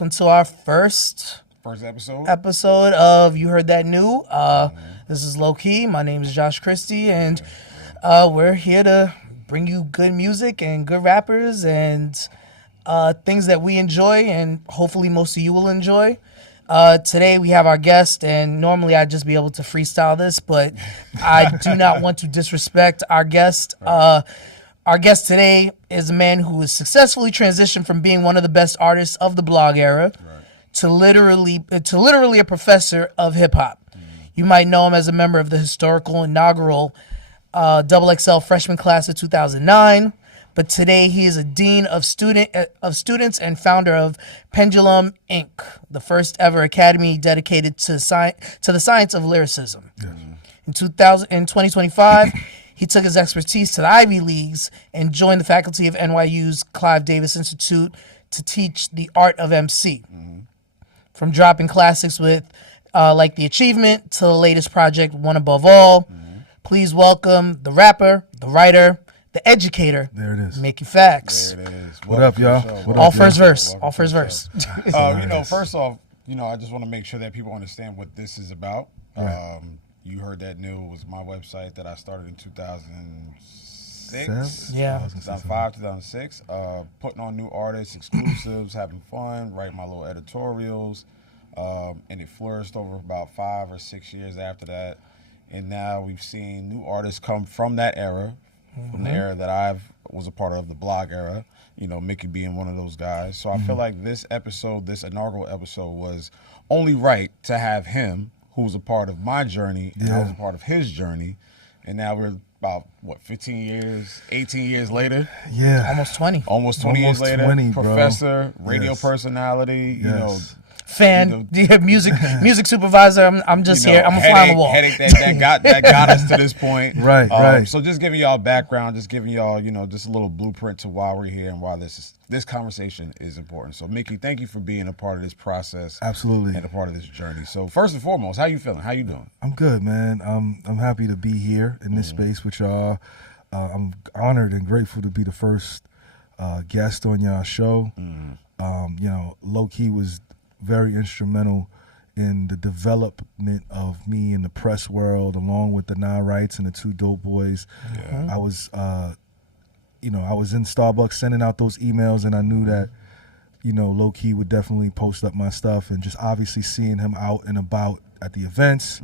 welcome to our first episode of You Heard That New. This is Low Key. My name is Josh Christie, and we're here to bring you good music and good rappers and things that we enjoy, and hopefully most of you will enjoy. Today we have our guest, and normally I'd just be able to freestyle this, but I do not want to disrespect our guest. Our guest today is a man who has successfully transitioned from being one of the best artists of the blog era to literally a professor of hip hop. You might know him as a member of the historical inaugural XXL Freshman Class of 2009. But today he is a dean of students and founder of Pendulum Ink, the first ever academy dedicated to the science of lyricism. Yes. In 2025, he took his expertise to the Ivy Leagues and joined the faculty of NYU's Clive Davis Institute to teach the art of MC. From dropping classics with like The Achievement to the latest project, One Above All. Please welcome the rapper, the writer, the educator. There it is. Make you facts. There it is. What up, y'all? All first verse. All first verse. First off, I just want to make sure that people understand what this is about. Right. You Heard That New was my website that I started in 2006. Yeah. 2005, 2006. Putting on new artists, exclusives, having fun, writing my little editorials. And it flourished over about 5 or 6 years after that. And now we've seen new artists come from that era, from the era that I was a part of, the blog era, Mickey being one of those guys. So I feel like this inaugural episode was only right to have him, who was a part of my journey, and I was a part of his journey. And now we're about, 18 years later? Yeah. Almost 20. Almost 20 years later. 20, professor, radio personality, fan, music supervisor. I'm just here. I'm a fly on the wall. Headache that got us to this point. Right. So just giving y'all background, just giving y'all, just a little blueprint to why we're here and why this conversation is important. So Mickey, thank you for being a part of this process. Absolutely. And a part of this journey. So first and foremost, how you feeling? How you doing? I'm good, man. I'm happy to be here in this space with y'all. I'm honored and grateful to be the first guest on y'all show. Low Key was very instrumental in the development of me in the press world, along with the Non-Rights and the Two Dope Boys. Yeah. I was in Starbucks sending out those emails, and I knew that, Low Key would definitely post up my stuff, and just obviously seeing him out and about at the events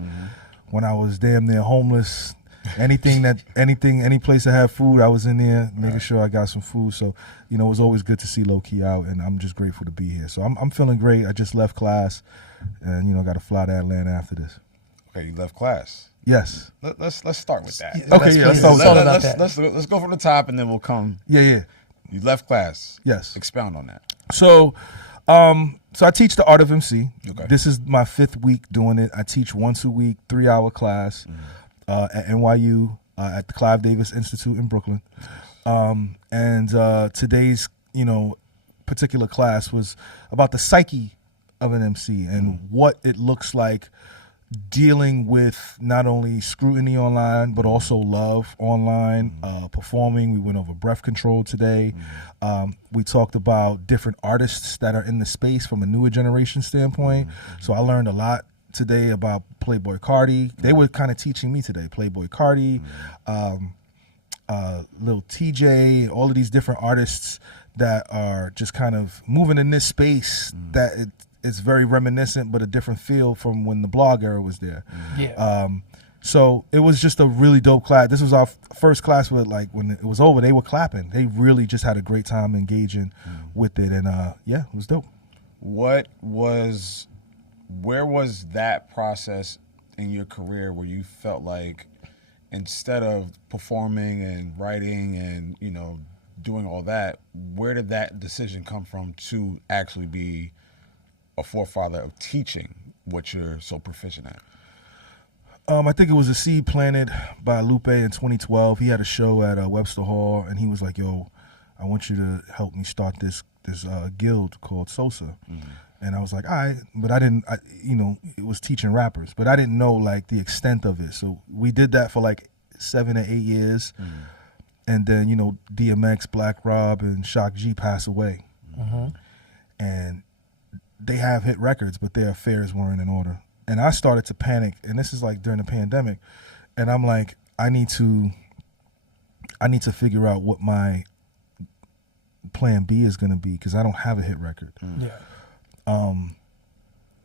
when I was damn near homeless. Any place that had food, I was in there making sure I got some food. So, it was always good to see Low Key out, and I'm just grateful to be here. So I'm feeling great. I just left class, and got to fly to Atlanta after this. Okay, you left class. Yes. Let's start with that. Okay, let's start with that. Let's go from the top, and then we'll come. Yeah. You left class. Yes. Expound on that. So I teach the art of MC. Okay. This is my 5th week doing it. I teach once a week, 3-hour class. At NYU, at the Clive Davis Institute in Brooklyn. And today's, particular class was about the psyche of an MC and what it looks like dealing with not only scrutiny online, but also love online, performing. We went over breath control today. We talked about different artists that are in the space from a newer generation standpoint. So I learned a lot today about Playboy Cardi. They were kind of teaching me today. Playboy Cardi, Lil TJ, all of these different artists that are just kind of moving in this space that it's very reminiscent, but a different feel from when the blog era was there. So it was just a really dope class. This was our first class where, when it was over, they were clapping. They really just had a great time engaging with it, and it was dope. Where was that process in your career where you felt like instead of performing and writing and, doing all that, where did that decision come from to actually be a forefather of teaching what you're so proficient at? I think it was a seed planted by Lupe in 2012. He had a show at Webster Hall, and he was like, yo, I want you to help me start this guild called Sosa. And I was like, all right, but it was teaching rappers, but I didn't know the extent of it. So we did that for 7 or 8 years. And then, DMX, Black Rob, and Shock G pass away. And they have hit records, but their affairs weren't in order. And I started to panic, and this is like during the pandemic, and I'm like, I need to figure out what my plan B is going to be, because I don't have a hit record. Yeah.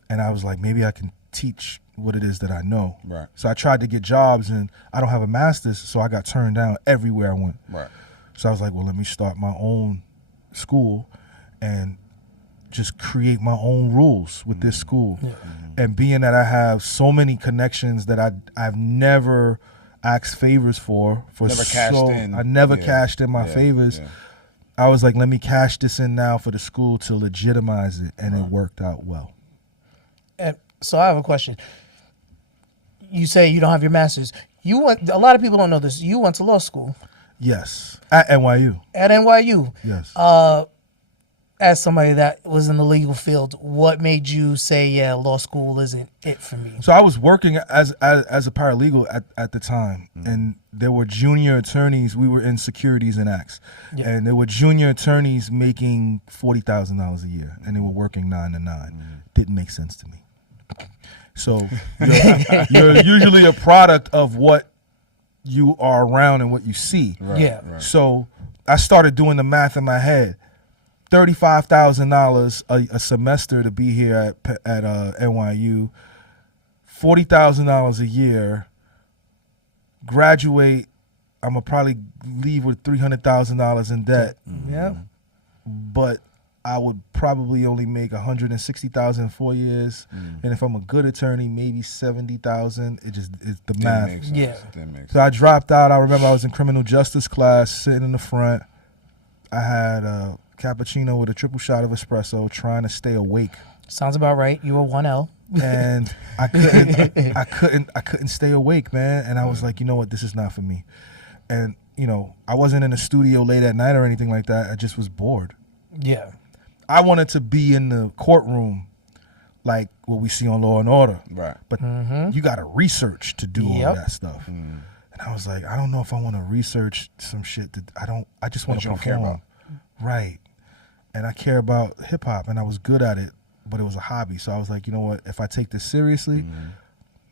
And I was like, maybe I can teach what it is that I know. Right. So I tried to get jobs, and I don't have a master's, so I got turned down everywhere I went. Right. So I was like, well, let me start my own school and just create my own rules with this school. Yeah. And being that I have so many connections that I've never asked favors for Never cashed in. I never Yeah. cashed in my Yeah. favors. Yeah. I was like, let me cash this in now for the school to legitimize it, and Right. it worked out well. And so I have a question. You say you don't have your master's. You went. A lot of people don't know this. You went to law school Yes, at NYU. at NYU. Yes. As somebody that was in the legal field, what made you say, "Yeah, law school isn't it for me"? So I was working as a paralegal at the time, and there were junior attorneys. We were in securities and acts, Yeah. and there were junior attorneys making $40,000 a year, and they were working 9 to 9. Didn't make sense to me. So you're usually a product of what you are around and what you see. Right. Yeah. Right. So I started doing the math in my head. $35,000 a semester to be here at NYU, $40,000 a year. Graduate, I'm gonna probably leave with $300,000 in debt, Yeah. but I would probably only make $160,000 in 4 years, and if I'm a good attorney, maybe $70,000. It's the That math. makes sense. Yeah. That makes So I dropped out. I remember I was in criminal justice class, sitting in the front. I had a cappuccino with a triple shot of espresso, trying to stay awake, Sounds about right. You were 1L. and I couldn't stay awake, man. And I was like, you know what, this is not for me. And I wasn't in the studio late at night or anything like that. I just was bored. Yeah. I wanted to be in the courtroom, like what we see on Law and Order. Right. But you got to research to do all Yep. that stuff. And I was like, I don't know if I want to research some shit that I just want That to you don't care about. Right. And I care about hip hop, and I was good at it, but it was a hobby. So I was like, you know what? If I take this seriously,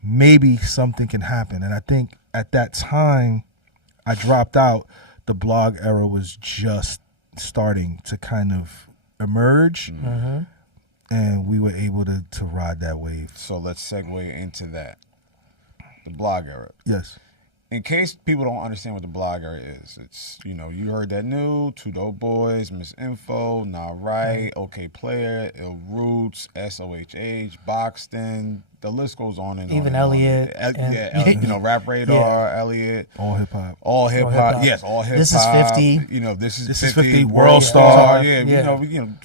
maybe something can happen. And I think at that time, I dropped out. The blog era was just starting to kind of emerge, and we were able to ride that wave. So let's segue into that. The blog era. Yes. In case people don't understand what the blog era is, it's, you heard that new, Two Dope Boys, Miss Info, Nah Right, OK Player, Ill Roots, SOHH, Boxton, the list goes on and on. Even and Elliot. on. and- Rap Radar, Elliot. All hip hop. All hip hop, yes, all hip hop. This is 50. This is This 50. is 50, World Star. Yeah, Yeah.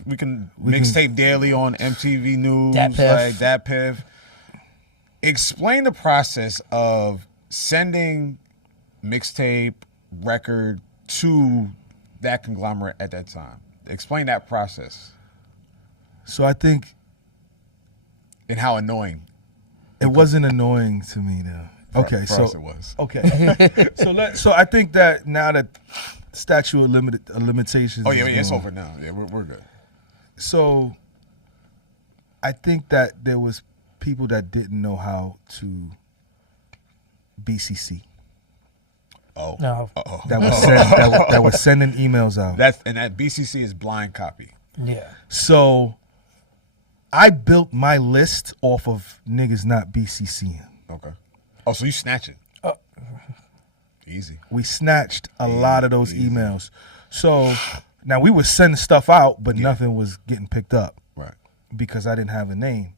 we can mixtape daily on MTV News, Dat Piff. like Dat Piff. Explain the process of sending mixtape record to that conglomerate at that time. Explain that process So I think and how annoying. it wasn't annoying to me though. Okay, for so us it was. okay, so I think that now that statute of limitations. Oh yeah, is it's gone, over now. Yeah, we're good. So I think that there was people that didn't know how to BCC. Oh, No. That was sending emails out. that BCC is blind copy. Yeah. So I built my list off of niggas not BCCing. Okay. Oh, so you snatch it? Easy. We snatched a lot of those emails. So now we would send stuff out, but nothing was getting picked up Right. because I didn't have a name.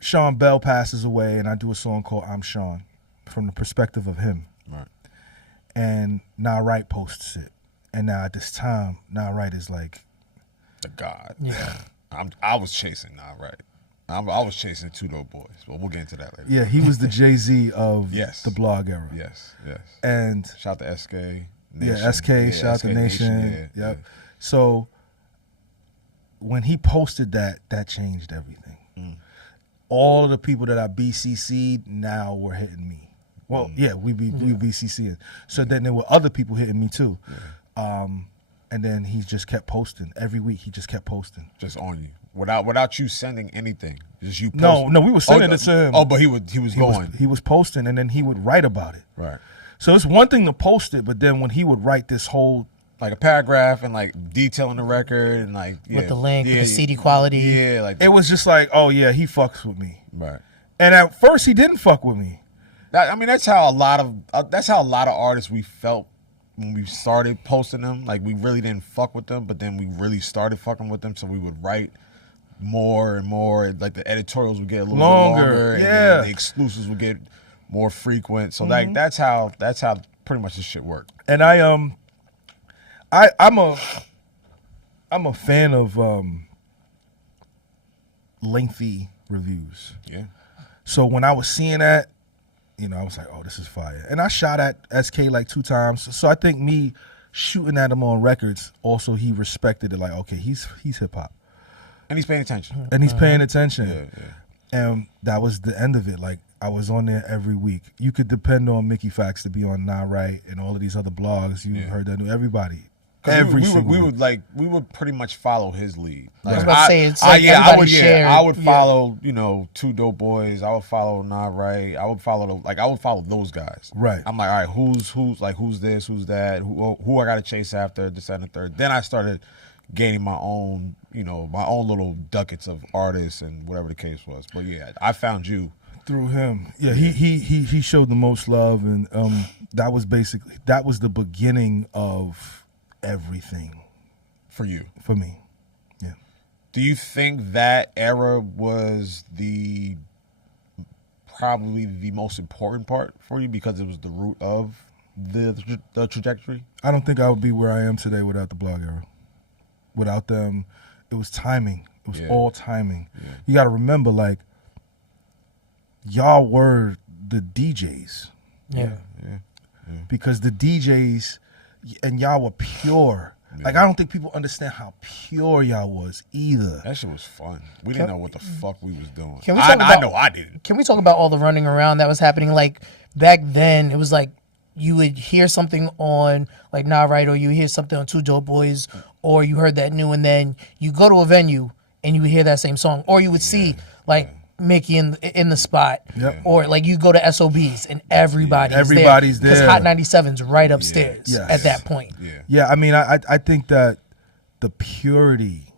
Sean Bell passes away, and I do a song called I'm Sean from the perspective of him. Right. And Nah Right posts it. And now at this time, Nah Right is like, The God. Yeah. I was chasing Nah Right. I was chasing Two Dope Boys, but we'll get into that later. yeah, he was the Jay-Z of Yes. the blog era. Yes. Yes. And Shout to SK. Nation. yeah, SK, shout out to Nation. Yeah, Yep. So when he posted that changed everything. All of the people that I BCC'd now were hitting me. Well, yeah, we BCC'd. So then there were other people hitting me too. And and then he just kept posting every week. He just kept posting, just on you, without you sending anything. Just you. No, we were sending it to him. Oh, but he was posting, and then he would write about it. Right. So it's one thing to post it, but then when he would write this whole like a paragraph and like detailing the record and like with the link, with the CD quality. Yeah, like it was just like, oh yeah, he fucks with me. Right. And at first he didn't fuck with me. That's how a lot of artists we felt when we started posting them. Like we really didn't fuck with them, but then we really started fucking with them, so we would write more and more. Like the editorials would get a little longer, yeah. And the exclusives would get more frequent. So like that's how pretty much this shit worked. And I'm a fan of lengthy reviews. Yeah. So when I was seeing that, I was like, oh, this is fire. And I shot at SK like 2 times. So I think me shooting at him on records, also he respected it. Like, okay, he's hip hop. And he's paying attention. And he's paying attention. Yeah. And that was the end of it. Like, I was on there every week. You could depend on Mickey Factz to be on Nah Right and all of these other blogs. You heard that. Everybody. We would pretty much follow his lead. Like, I was about to say, it's like everybody shared. I would follow, Two Dope Boys. I would follow Not Right. I would follow those guys. Right. I'm like, all right, who's this, who's that, who I got to chase after, this, that, and the third. Then I started gaining my own, my own little ducats of artists and whatever the case was. But yeah, I found you through him. Yeah, he showed the most love, and that was the beginning of everything for me. Yeah. Do you think that era was probably the most important part for you because it was the root of the trajectory? I don't think I would be where I am today without the blog era. Without them, it was timing. It was all timing. Yeah. You got to remember, like, y'all were the DJs. Yeah. Because the DJs and y'all were pure. Yeah. Like, I don't think people understand how pure y'all was either. That shit was fun. We didn't know what the fuck we was doing. I know I didn't. Can we talk about all the running around that was happening? Like, back then, it was like you would hear something on, like, Nah Right, or you hear something on Two Dope Boys, or you heard that new, and then you go to a venue and you would hear that same song. Or you would see, like, Mickey in the spot, or like you go to SOBs and everybody's there because Hot 97's right upstairs at that point. Yeah. I mean, I think that the purity,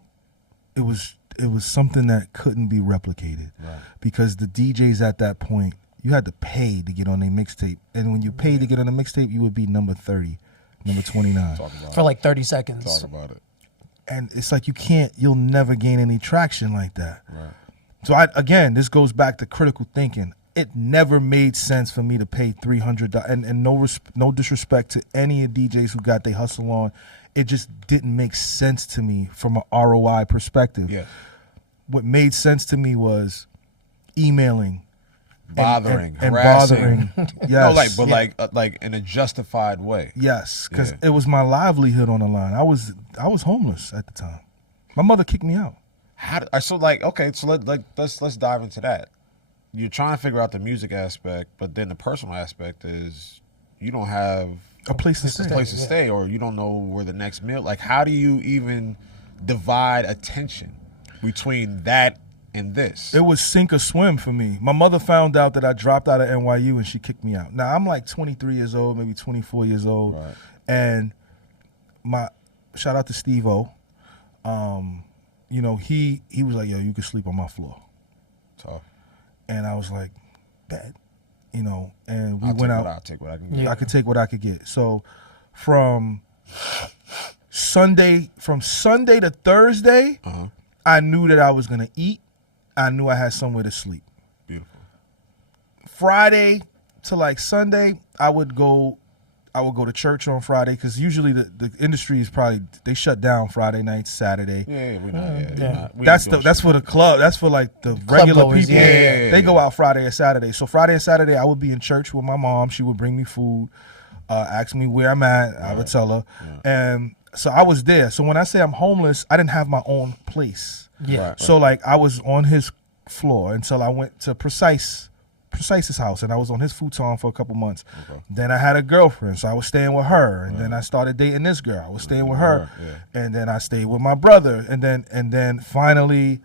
it was something that couldn't be replicated, because the DJs at that point, you had to pay to get on their mixtape, and when you paid to get on a mixtape, you would be number 30, number 29 for like 30 seconds. Talk about it. And it's like you'll never gain any traction like that. Right. So again, this goes back to critical thinking. It never made sense for me to pay $300, and no disrespect to any of the DJs who got their hustle on. It just didn't make sense to me from an ROI perspective. Yeah. What made sense to me was emailing, bothering, and harassing. Yes. Like in a justified way. Yes, because it was my livelihood on the line. I was homeless at the time. My mother kicked me out. Let's dive into that. You're trying to figure out the music aspect, but then the personal aspect is you don't have a place to stay, or you don't know where the next meal. Like, how do you even divide attention between that and this? It was sink or swim for me. My mother found out that I dropped out of NYU and she kicked me out. Now I'm like 23 years old, maybe 24 years old, and shout out to Steve-O. He was like, yo, you can sleep on my floor. Tough. And I was like, bet. And we went out. I'll take what I can get. I could take what I could get. So from Sunday to Thursday, I knew that I was going to eat. I knew I had somewhere to sleep. Beautiful. Friday to like Sunday, I would go to church on Friday, because usually the industry is they shut down Friday nights, Saturday. That's for the club. That's for like the regular people. They go out Friday and Saturday. So Friday and Saturday, I would be in church with my mom. She would bring me food, ask me where I'm at. I would tell her, and so I was there. So when I say I'm homeless, I didn't have my own place. Yeah. So like I was on his floor until I went to Precise Precise's house, and I was on his futon for a couple months. Okay. Then I had a girlfriend, so I was staying with her, and then I started dating this girl. I was staying with her, and then I stayed with my brother, and then finally,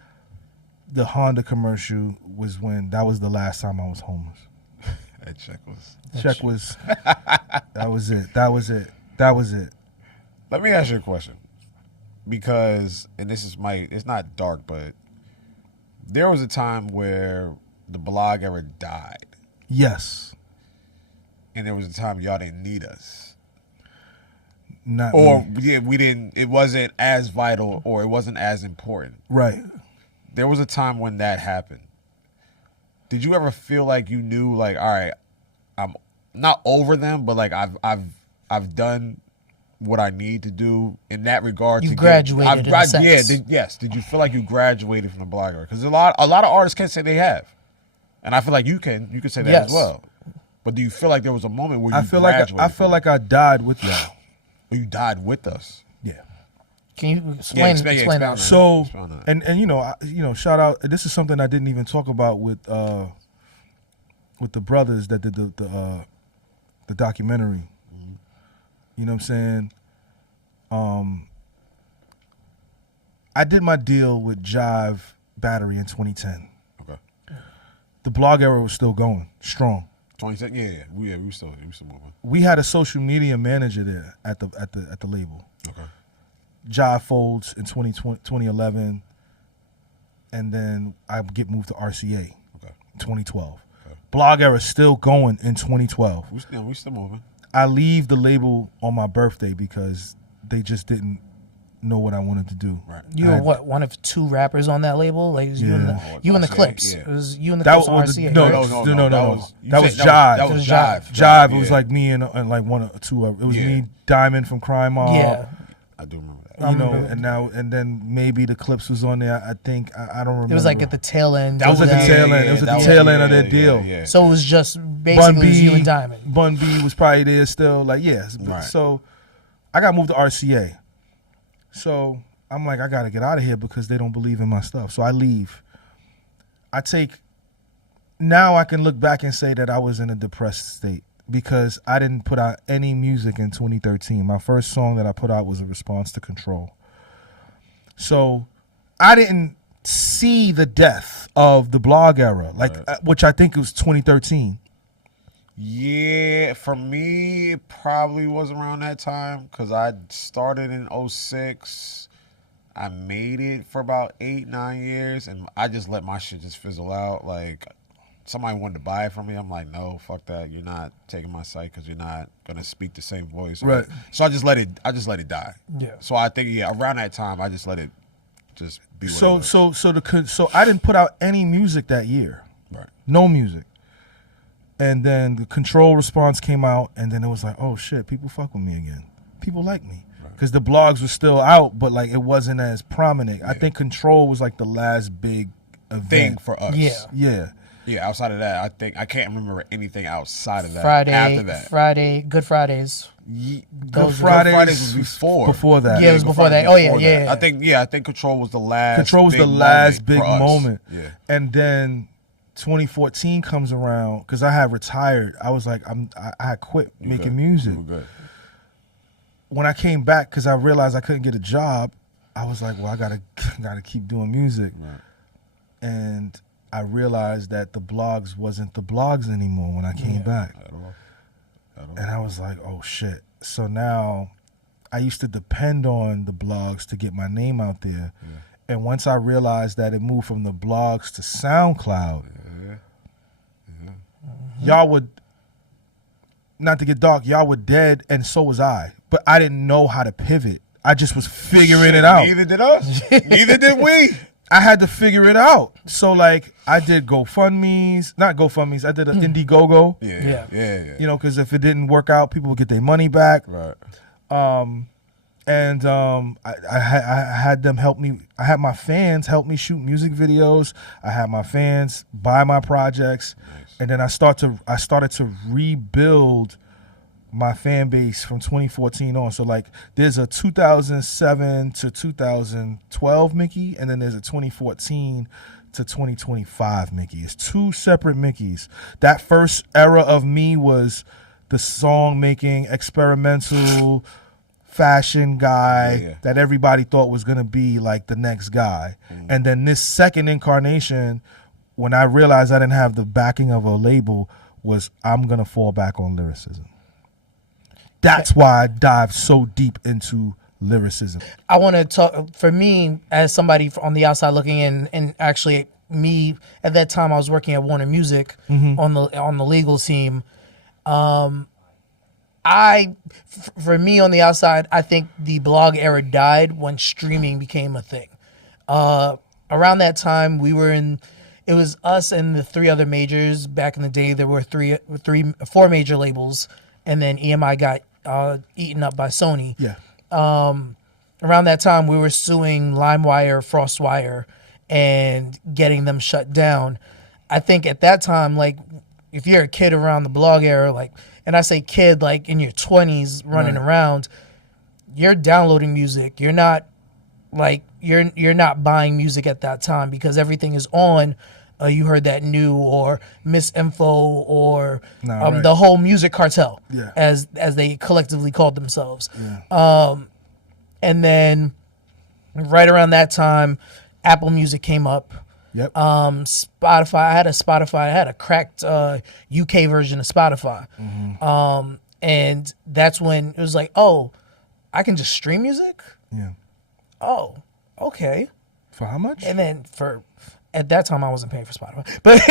the Honda commercial was when that was the last time I was homeless. That check was that was it. Let me ask you a question, because it's not dark, but there was a time where the blog era died. Yes. And there was a time y'all didn't need us. Not or me. we didn't. It wasn't as vital, or it wasn't as important. Right. There was a time when that happened. Did you ever feel like you knew, like, all right, I'm not over them, but like I've done what I need to do in that regard? You graduated in a sense. Yeah. Yes. Did you feel like you graduated from the blog era? Because a lot of artists can't say they have, and I feel like you can say that as well. But do you feel like there was a moment where you graduated? I feel like I died with y'all. Or you died with us. Yeah. Can you explain that? So, and you know, shout out. This is something I didn't even talk about with the brothers that did the documentary. Mm-hmm. You know what I'm saying? I did my deal with Jive Battery in 2010. Okay. The blog era was still going strong. 2010, yeah, we were still moving. We had a social media manager there at the label. Okay. Jive folds in 2011, and then I get moved to RCA. Okay. 2012. Okay. Blog era still going in 2012. We still moving. I leave the label on my birthday because they just didn't know what I wanted to do. Right. You were one of two rappers on that label? Like, it was you and the Clips. Yeah. It was you and the Clips on RCA. No. That was Jive. That was Jive. Jive. It was like me and like one or two of it was me, Diamond from Crime Mob. Yeah. I do remember that. You know, and then maybe the Clips was on there. I think I don't remember. It was like at the tail end. It was at the tail end. It was at the tail end of their deal. Yeah. So it was just basically you and Diamond. Bun B was probably there still. Like Right. So I got moved to RCA. So I'm like, I got to get out of here because they don't believe in my stuff. So I leave. Now I can look back and say that I was in a depressed state because I didn't put out any music in 2013. My first song that I put out was a response to Control. So I didn't see the death of the blog era, which I think it was 2013. Yeah, for me, it probably was around that time because I started in 06. I made it for about 8-9 years, and I just let my shit just fizzle out. Like, somebody wanted to buy it from me. I'm like, no, fuck that. You're not taking my site because you're not gonna speak the same voice. Right. So I just let it die. Yeah. So I think around that time I just let it just be. So I didn't put out any music that year. Right. No music. And then the Control response came out, and then it was like, oh shit, people fuck with me again. People like me. Because the blogs were still out, but like it wasn't as prominent. Yeah. I think Control was like the last big event thing for us. Yeah. Yeah, outside of that, I can't remember anything outside of that. After that. Good Fridays. Good Fridays was before. Before that. Yeah, it was before that. Oh yeah. I think Control was the last. Control was the last big moment. Yeah. And then 2014 comes around because I had retired. I was like, I had quit making music. Good. When I came back, because I realized I couldn't get a job, I was like, well, I gotta keep doing music. Right. And I realized that the blogs wasn't the blogs anymore when I came back. At all. And I was like, oh shit. So now I used to depend on the blogs to get my name out there. Yeah. And once I realized that it moved from the blogs to SoundCloud, y'all would, not to get dark, y'all were dead and so was I. But I didn't know how to pivot. I just was figuring it out. Neither did us. Neither did we. I had to figure it out. So like I did GoFundMes, not GoFundMes. I did an Indiegogo. Yeah. You know, because if it didn't work out, people would get their money back. Right. I had them help me. I had my fans help me shoot music videos. I had my fans buy my projects, and then I started to rebuild my fan base from 2014 on. So like there's a 2007 to 2012 Mickey, and then there's a 2014 to 2025 Mickey. It's two separate Mickeys. That first era of me was the song making, experimental, fashion guy that everybody thought was going to be like the next guy. And then this second incarnation, when I realized I didn't have the backing of a label, was I'm going to fall back on lyricism. That's why I dived so deep into lyricism. I want to talk, for me, as somebody on the outside looking in, and actually me, at that time I was working at Warner Music on the legal team. For me on the outside, I think the blog era died when streaming became a thing. Around that time, it was us and the three other majors. Back in the day, there were four major labels, and then EMI got eaten up by Sony. Yeah. Around that time, we were suing LimeWire, FrostWire, and getting them shut down. I think at that time, like, if you're a kid around the blog era, like, and I say kid, like in your 20s running around, you're downloading music. You're not like you're not buying music at that time because everything is on. You Heard That New or Misinfo or the whole music cartel, as they collectively called themselves. And then right around that time, Apple Music came up. Yep. Spotify. I had a cracked UK version of Spotify. And that's when it was like, oh, I can just stream music? Yeah. Oh, okay. For how much? And then at that time I wasn't paying for Spotify. But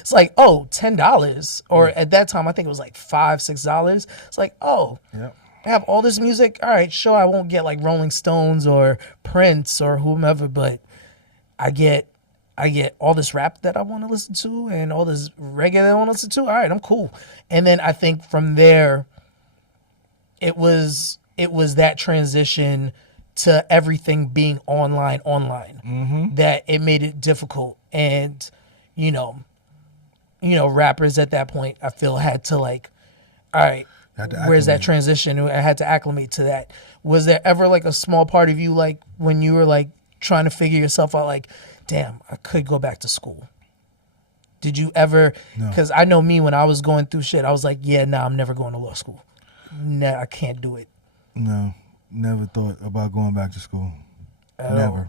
it's like, oh, $10. Or at that time I think it was like $5-6. It's like, oh, I have all this music. All right, sure, I won't get like Rolling Stones or Prince or whomever, but I get all this rap that I want to listen to and all this reggae that I want to listen to. All right, I'm cool. And then I think from there, it was that transition to everything being online that it made it difficult. And you know, rappers at that point I feel had to like, all right, where's that transition? I had to acclimate to that. Was there ever like a small part of you, like when you were like trying to figure yourself out, like, damn, I could go back to school? Did you ever? Because I know me, when I was going through shit, I was like, yeah, nah, I'm never going to law school. Nah, I can't do it. No, never thought about going back to school. Never.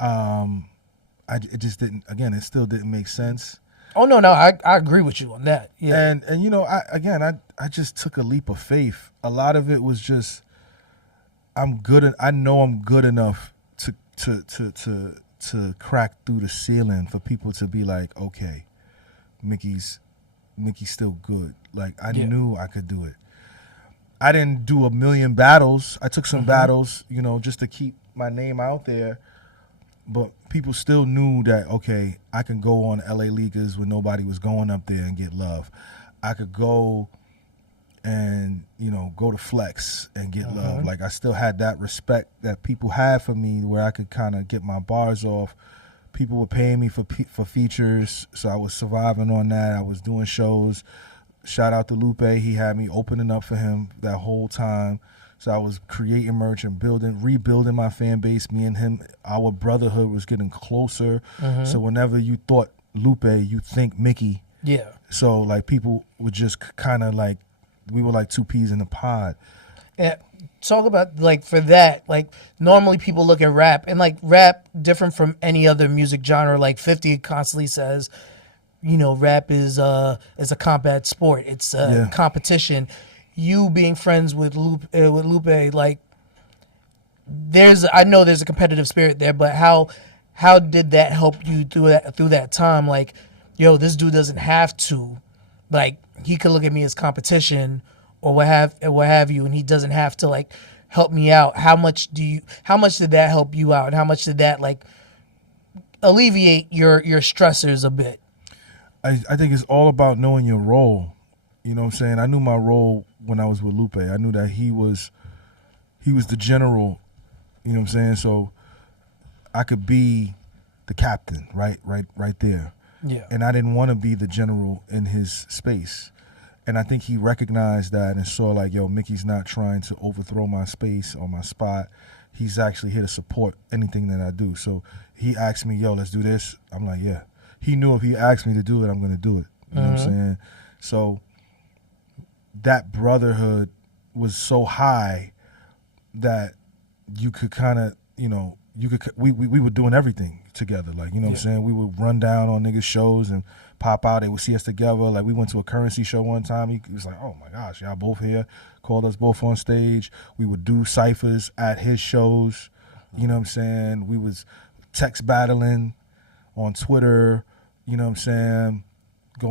It just didn't. Again, it still didn't make sense. Oh no, I agree with you on that. Yeah. And you know, I just took a leap of faith. A lot of it was just, I'm good. I know I'm good enough to crack through the ceiling for people to be like, okay, Mickey's still good. Like, I knew I could do it. I didn't do a million battles. I took some battles, you know, just to keep my name out there. But people still knew that, okay, I can go on LA Leaguers when nobody was going up there and get love. I could go and, you know, go to Flex and get love. Like, I still had that respect that people had for me, where I could kind of get my bars off. People were paying me for features, so I was surviving on that. I was doing shows. Shout out to Lupe. He had me opening up for him that whole time. So I was creating merch and rebuilding my fan base. Me and him, our brotherhood was getting closer. So whenever you thought Lupe, you think Mickey. Yeah. So like people would just kind of like, we were like two peas in a pod. Yeah. Talk about, like, for that, like, normally people look at rap, and like rap different from any other music genre. Like 50 constantly says, you know, rap is a combat sport. It's a competition. You being friends with Lupe, like, I know there's a competitive spirit there, but how did that help you through that time? Like, yo, this dude doesn't have to, like, he could look at me as competition or what have you, and he doesn't have to like help me out. How much did that help you out, and how much did that like alleviate your stressors a bit? I think it's all about knowing your role. You know what I'm saying? I knew my role when I was with Lupe. I knew that he was the general, you know what I'm saying? So I could be the captain, right there. Yeah. And I didn't want to be the general in his space. And I think he recognized that and saw like, yo, Mickey's not trying to overthrow my space or my spot. he's actually here to support anything that I do. So he asked me, yo, let's do this. I'm like, yeah. He knew if he asked me to do it, I'm going to do it. You know what I'm saying? So that brotherhood was so high that you could kind of, you know, we were doing everything together. Like, you know what I'm saying? We would run down on niggas' shows and pop out. They would see us together. Like, we went to a Currency show one time. He was like, oh my gosh, y'all both here. Called us both on stage. We would do ciphers at his shows. You know what I'm saying? We was text battling on Twitter. You know what I'm saying?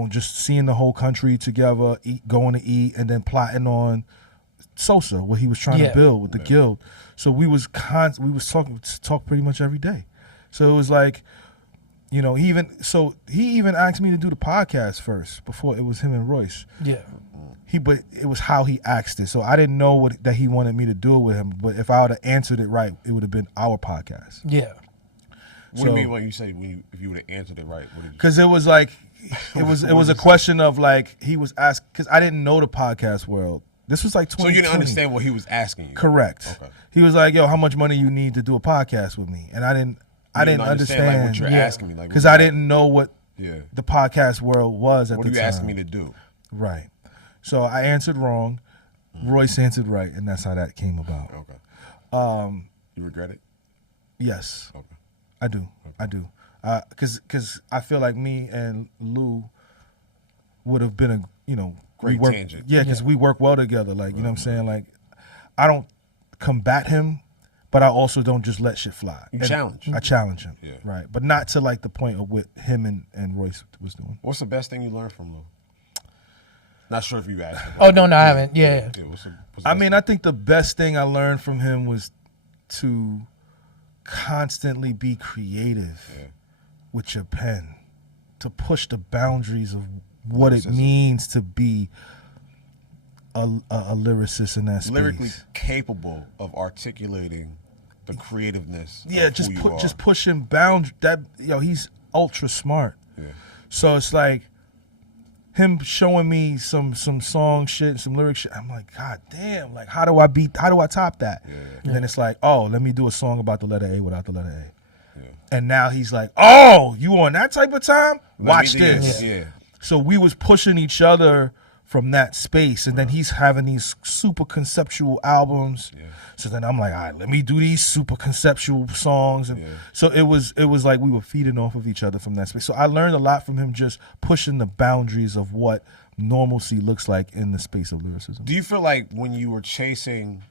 Just seeing the whole country together, going to eat, and then plotting on Sosa, what he was trying to build with the guild. So we was talk pretty much every day. So it was like, you know, he even asked me to do the podcast first before it was him and Royce. Yeah. But it was how he asked it. So I didn't know that he wanted me to do it with him. But if I would have answered it right, it would have been our podcast. Yeah. What do you mean when you say if you would have answered it right? Because it was like, it was a question of like, he was asked, because I didn't know the podcast world. This was like 2020. So you didn't understand what he was asking you? Correct. Okay. He was like, yo, how much money you need to do a podcast with me? And I didn't understand like, what you're asking me. Because I didn't know what the podcast world was at the time. What are you asking me to do? Right. So I answered wrong. Royce answered right, and that's how that came about. Okay. You regret it? Yes. Okay. I do. Okay. I do. Because I feel like me and Lou would have been a, great tangent. Yeah, because we work well together. Like, you know what I'm saying? Like, I don't combat him, but I also don't just let shit fly. You challenge. I challenge him. Yeah. Right. But not to like the point of what him and Royce was doing. What's the best thing you learned from Lou? Not sure if you asked. Oh, no, I haven't. Yeah. I think the best thing I learned from him was to constantly be creative with your pen, to push the boundaries of what it means to be a lyricist in that space. Lyrically capable of articulating the creativeness. Yeah, just pushing boundaries. He's ultra smart. Yeah. So it's like him showing me some song shit, some lyric shit. I'm like, God damn, like how do I top that? Yeah. And then it's like, oh, let me do a song about the letter A without the letter A. Yeah. And now he's like, oh, you on that type of time? Watch this. Yeah. So we was pushing each other from that space, and then he's having these super conceptual albums. Yeah. So then I'm like, all right, let me do these super conceptual songs, and so it was like we were feeding off of each other from that space. So I learned a lot from him, just pushing the boundaries of what normalcy looks like in the space of lyricism. Do you feel like when you were chasing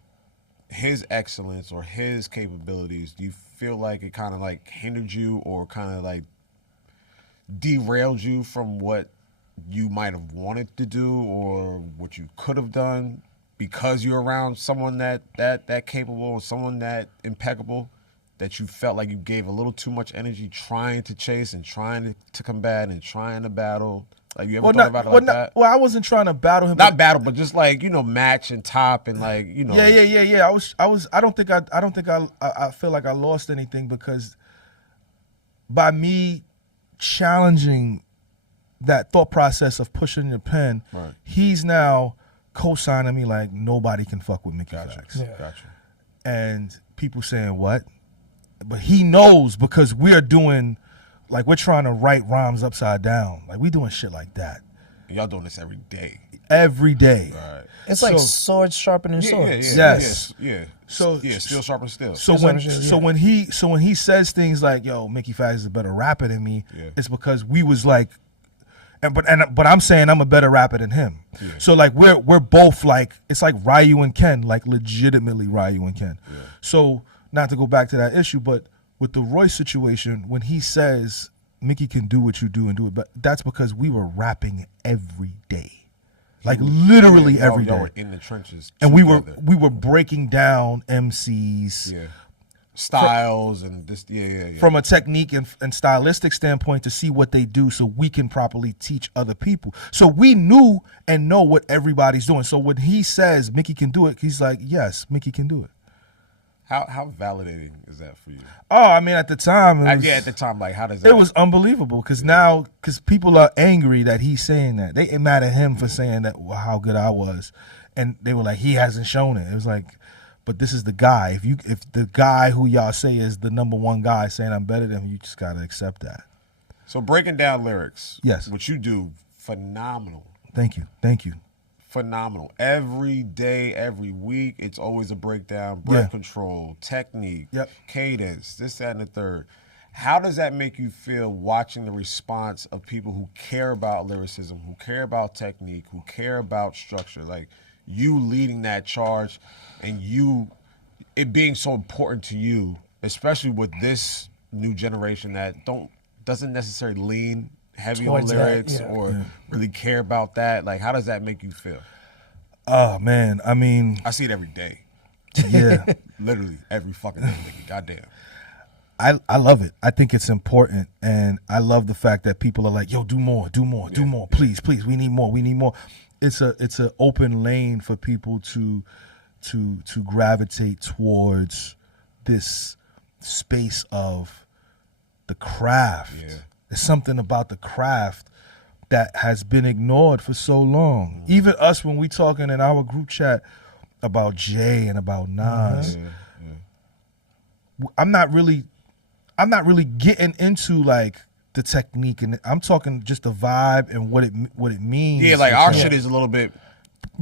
his excellence or his capabilities, do you feel like it kind of like hindered you or kind of like derailed you from what you might have wanted to do or what you could have done because you're around someone that capable or someone that impeccable, that you felt like you gave a little too much energy trying to chase and trying to combat and trying to battle? Like, you ever thought about it like that? Well, I wasn't trying to battle him. Not battle, but just like, match and top and like, Yeah. I don't think I feel like I lost anything, because by me challenging that thought process of pushing your pen, right, he's now co-signing me like nobody can fuck with Mickey Factz. Yeah. Gotcha. And people saying what? But he knows, because we're doing, like, we're trying to write rhymes upside down. Like, we doing shit like that. Y'all doing this every day. Every day. Right. It's like swords sharpening swords. Yes. Yeah. So steel sharpen steel. So when he says things like, yo, Mickey Factz is a better rapper than me, it's because we was like, but I'm saying I'm a better rapper than him. Yeah. So like we're both like, it's like Ryu and Ken, like legitimately Ryu and Ken. Yeah. So not to go back to that issue, but with the Royce situation, when he says Mickey can do what you do and do it, but that's because we were rapping every day. Like literally every day. Y'all were in the trenches. And we were breaking down MCs. Yeah. Styles and this, from a technique and stylistic standpoint, to see what they do so we can properly teach other people. So we knew and know what everybody's doing. So when he says Mickey can do it, he's like, yes, Mickey can do it. How validating is that for you? Oh, I mean, at the time, at the time, like, how does that? It was unbelievable, because now, because people are angry that he's saying that. They mad at him for saying that, how good I was, and they were like, he hasn't shown it. It was like, but this is the guy. If the guy who y'all say is the number one guy saying I'm better than him, you just gotta accept that. So breaking down lyrics, yes, what you do, phenomenal. Thank you. Phenomenal. Every day, every week, it's always a breakdown, breath control, technique, cadence, this, that, and the third. How does that make you feel watching the response of people who care about lyricism, who care about technique, who care about structure? Like you leading that charge and it being so important to you, especially with this new generation that doesn't necessarily lean heavy towards on lyrics or really care about that. Like, how does that make you feel? Oh, man. I mean, I see it every day. Yeah. Literally every fucking day. Goddamn. I love it. I think it's important. And I love the fact that people are like, yo, do more. Please. We need more. It's an open lane for people to gravitate towards this space of the craft. Yeah. There's something about the craft that has been ignored for so long. Even us, when we talking in our group chat about Jay and about Nas, I'm not really getting into like the technique, and I'm talking just the vibe and what it means. Yeah, like our shit is a little bit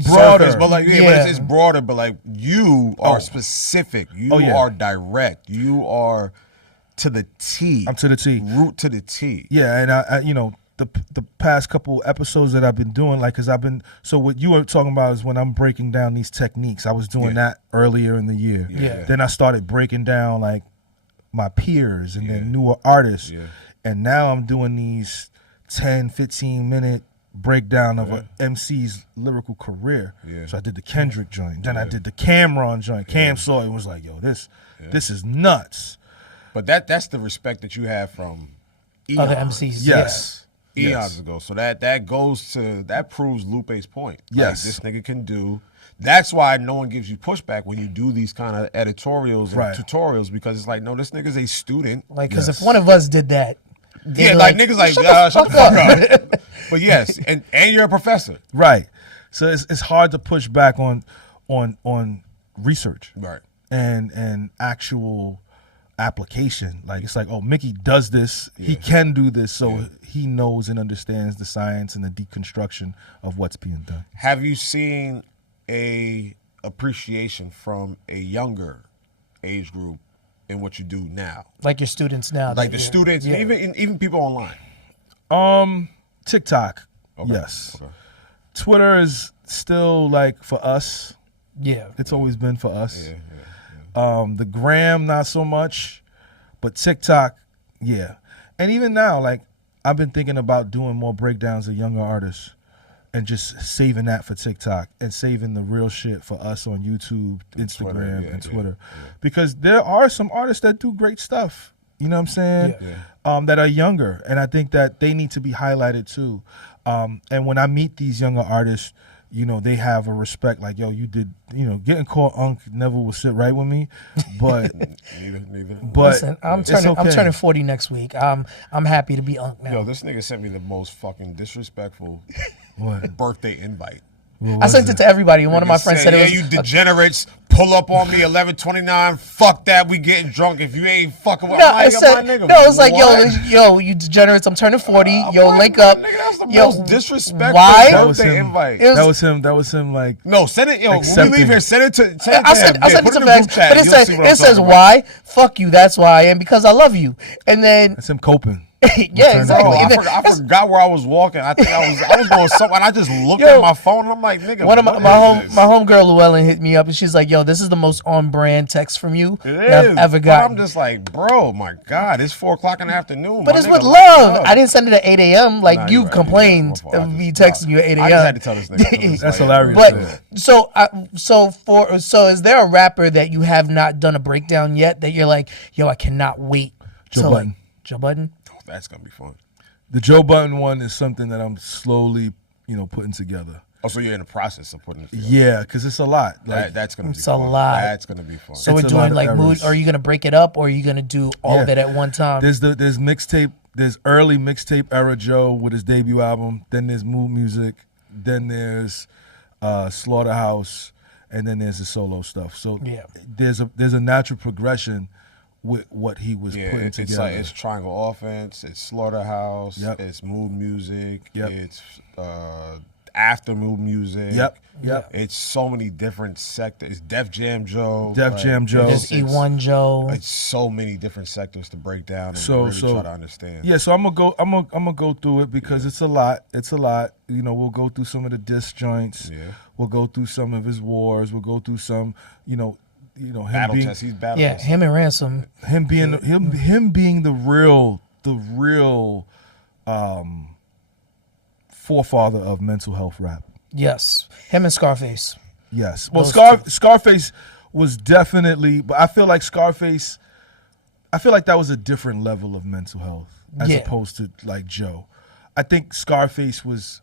broader, surface, but like but it's broader. But like you are specific. You are direct. You are to the T. I'm to the T. Root to the T. Yeah, and I the past couple episodes that I've been doing, like, so what you were talking about is when I'm breaking down these techniques. I was doing that earlier in the year. Yeah. Then I started breaking down like my peers and then newer artists. Yeah. And now I'm doing these 10, 15 minute breakdown of an MC's lyrical career. Yeah. So I did the Kendrick joint. Then I did the Cameron joint. Cam saw it and was like, yo, this is nuts. But that's the respect that you have from other MCs. Yes. Eons ago. So that proves Lupe's point. Yes. Like, this nigga can do. That's why no one gives you pushback when you do these kind of editorials and tutorials, because it's like, no, this nigga's a student. Like, because if one of us did that, like niggas like, shut the fuck up. But yes, and you're a professor. Right. So it's hard to push back on research. Right. And actual application. Like, it's like, oh, Mickey does this, he can do this, so he knows and understands the science and the deconstruction of what's being done. Have you seen a appreciation from a younger age group in what you do now? Like your students now? Like the students, even people online? TikTok, yes. Okay. Twitter is still like for us. Yeah. It's always been for us. Yeah. The gram, not so much, but TikTok, yeah. And even now, like, I've been thinking about doing more breakdowns of younger artists and just saving that for TikTok and saving the real shit for us on YouTube, Instagram, and Twitter. Yeah. Because there are some artists that do great stuff, you know what I'm saying? Yeah. That are younger, and I think that they need to be highlighted too. And when I meet these younger artists, you know, they have a respect, like, yo, you did, you know, getting called Unc never will sit right with me, but neither. But listen, I'm turning 40 next week. I'm happy to be Unc now. Yo, this nigga sent me the most fucking disrespectful birthday invite. I sent it to everybody, and one of my friends said, "Yeah, you degenerates, pull up on me 11:29. Fuck that, we getting drunk. If you ain't fucking with my nigga." No, it's like, yo, you degenerates. I'm turning 40. Link up. Nigga, that's the most disrespectful birthday invite. That was him. Like, no, send it. Yo, when we leave here, send it to. I sent it to Factz, but it says why? Fuck you. That's why, and because I love you. And then that's him coping. Yeah, exactly. I forgot where I was walking. I think I was going somewhere, and I just looked at my phone, and I'm like, nigga. One of my homegirl Llewellyn hit me up, and she's like, yo, this is the most on brand text from you that I've ever gotten. I'm just like, bro, my God, it's 4:00 in the afternoon. But it's with love. I didn't send it at 8 a.m. like you complained of me texting you at 8 a.m. I just had to tell this nigga. That's hilarious. But so is there a rapper that you have not done a breakdown yet that you're like, yo, I cannot wait? Joe Budden. Joe Budden? That's gonna be fun. The Joe Budden one is something that I'm slowly, putting together. Oh, so you're in the process of putting it together? Yeah, because it's a lot. Like, that's gonna be fun. It's a lot. That's gonna be fun. So we're doing like mood. Are you gonna break it up, or are you gonna do all of it at one time? There's mixtape. There's early mixtape era Joe with his debut album. Then there's mood music. Then there's Slaughterhouse, and then there's the solo stuff. So Yeah. there's a natural progression with what he was putting it's together. like it's triangle offense, it's slaughterhouse, Yep. it's mood music, Yep. it's after mood music. Yep. It's so many different sectors. It's Def Jam Joe. Def Jam Joe. There's E1 Joe. It's so many different sectors to break down and So- really so- try to understand. Yeah, so I'm gonna go through it because it's a lot. It's a lot. You know, we'll go through some of the diss joints. Yeah. We'll go through some of his wars. We'll go through some, him Battle being, test. He's battle Yeah, test. him and Ransom. him being the real forefather of mental health rap. Yes, him and Scarface. Yes. Well, Those Scarface was definitely, but I feel like Scarface, that was a different level of mental health as Yeah. opposed to like Joe. I think Scarface was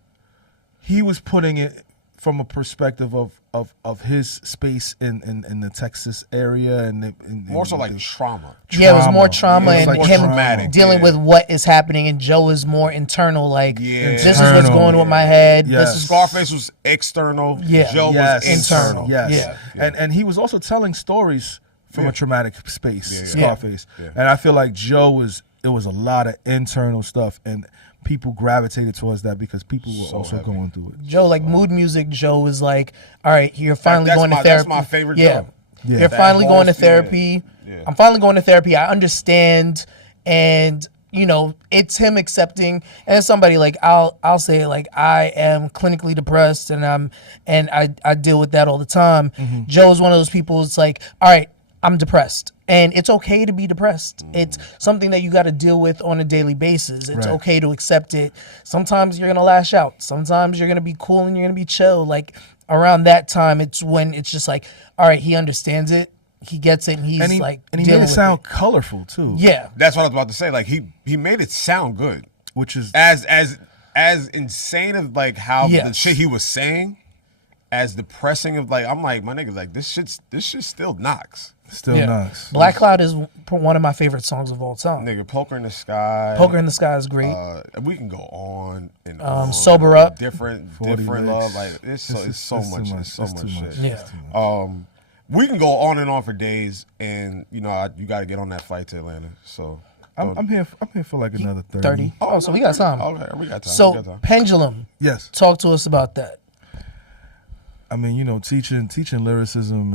putting it from a perspective of his space in the Texas area and More so like trauma. Yeah, it was more trauma It was and like him traumatic, dealing yeah. with what is happening, and Joe is more internal. Like, Yeah. this is what's Internal, going on with my head. Yes. This is Scarface was external. Yeah. Joe yes, was internal. Yes. Yeah. And he was also telling stories from Yeah. a traumatic space, Yeah, yeah. Scarface. Yeah. And I feel like Joe it was a lot of internal stuff, and people gravitated towards that because people were So also heavy. going through it. Joe, like mood music. Joe was like, all right, you're finally That's going to my- therapy. that's my favorite Yeah, Joe. Yeah. you're That finally whole going to spirit. therapy. Yeah. I'm finally going to therapy. I understand, and it's him accepting. And as somebody like I'll say it, like, I am clinically depressed, and I deal with that all the time. Mm-hmm. Joe is one of those people. It's like, all right, I'm depressed, and it's okay to be depressed. It's something that you got to deal with on a daily basis. It's Right. okay to accept it. Sometimes you're gonna lash out. Sometimes you're gonna be cool and you're gonna be chill. Like, around that time, it's when it's just like, all right, he understands it, he gets it, and he's And he like, made dealing it with sound colorful too. Yeah, That's what I was about to say. Like he made it sound good. Which is As insane of like how the Yes. shit he was saying, as depressing of like, I'm like, my nigga, like this shit still knocks. still yeah. nice. Black Cloud is one of my favorite songs of all time. Nigga, Poker in the Sky. Poker in the Sky is great. We can go on and on. Sober Up. Different 40 love. licks. Like it's so It's much. too It's so It's much too shit. much. Yeah. It's too much. We can go on and on for days, and you got to get on that flight to Atlanta. So I'm here for like another 30. 30. Oh, so we got time. Okay, we got time. we So got time. Pendulum, Yes. talk to us about that. I mean, teaching lyricism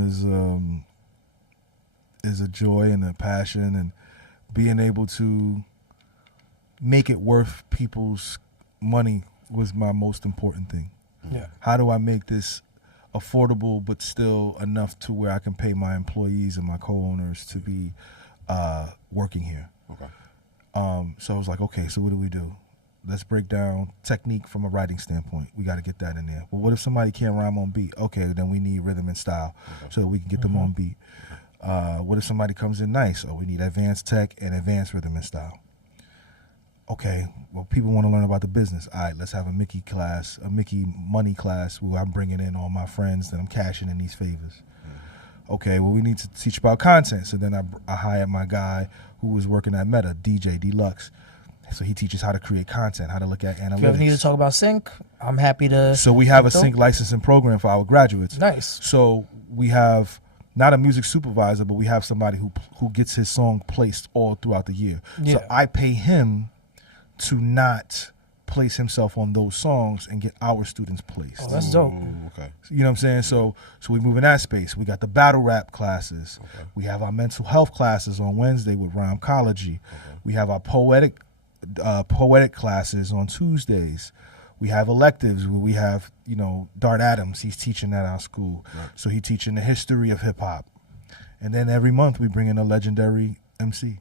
is a joy and a passion, and being able to make it worth people's money was my most important thing. Yeah. How do I make this affordable but still enough to where I can pay my employees and my co-owners to be working here? Okay. So I was like, okay, so what do we do? Let's break down technique from a writing standpoint. We got to get that in there. Well, what if somebody can't rhyme on beat? Okay, then we need rhythm and style so that we can get them on beat. What if somebody comes in nice? Oh, we need advanced tech and advanced rhythm and style. Okay, well, people want to learn about the business. All right, let's have a Mickey class, a Mickey money class where I'm bringing in all my friends that I'm cashing in these favors. Okay, well, we need to teach about content. So then I hired my guy who was working at Meta, DJ Deluxe. So he teaches how to create content, how to look at analytics. If you ever need to talk about sync, I'm happy to. So we have a Cool. sync licensing program for our graduates. Nice. So we have not a music supervisor, but we have somebody who gets his song placed all throughout the year. Yeah. So I pay him to not place himself on those songs and get our students placed. Oh, that's dope. Ooh, okay. You know what I'm saying? So we move in that space. We got the battle rap classes. Okay. We have our mental health classes on Wednesday with Rhymecology. We have our poetic classes on Tuesdays. We have electives where we have, Dart Adams. He's teaching at our school. Right. So he's teaching the history of hip hop. And then every month we bring in a legendary MC.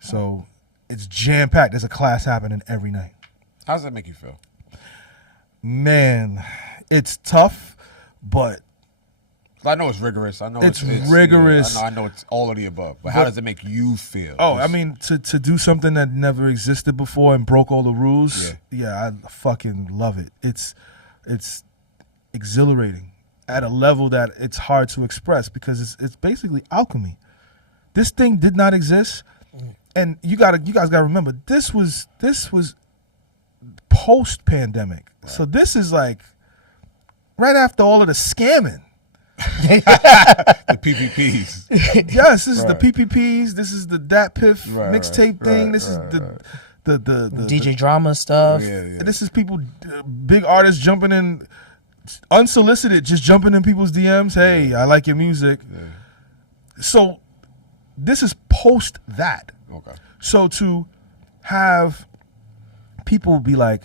So it's jam packed. There's a class happening every night. How does that make you feel? Man, it's tough, but I know it's rigorous. I know It's rigorous. I know it's all of the above. But how does it make you feel? oh, I mean, to do something that never existed before and broke all the rules, yeah, I fucking love it. It's exhilarating at a level that it's hard to express because it's basically alchemy. This thing did not exist, and you guys gotta remember this was post pandemic, so this is like right after all of the scamming. The PPPs. Yes, this is the PPPs. This is the Dat Piff mixtape thing. This is the DJ drama stuff. Yeah. This is people, big artists jumping in, unsolicited, just jumping in people's DMs. Hey, I like your music. Yeah. So this is post that. Okay. So to have people be like,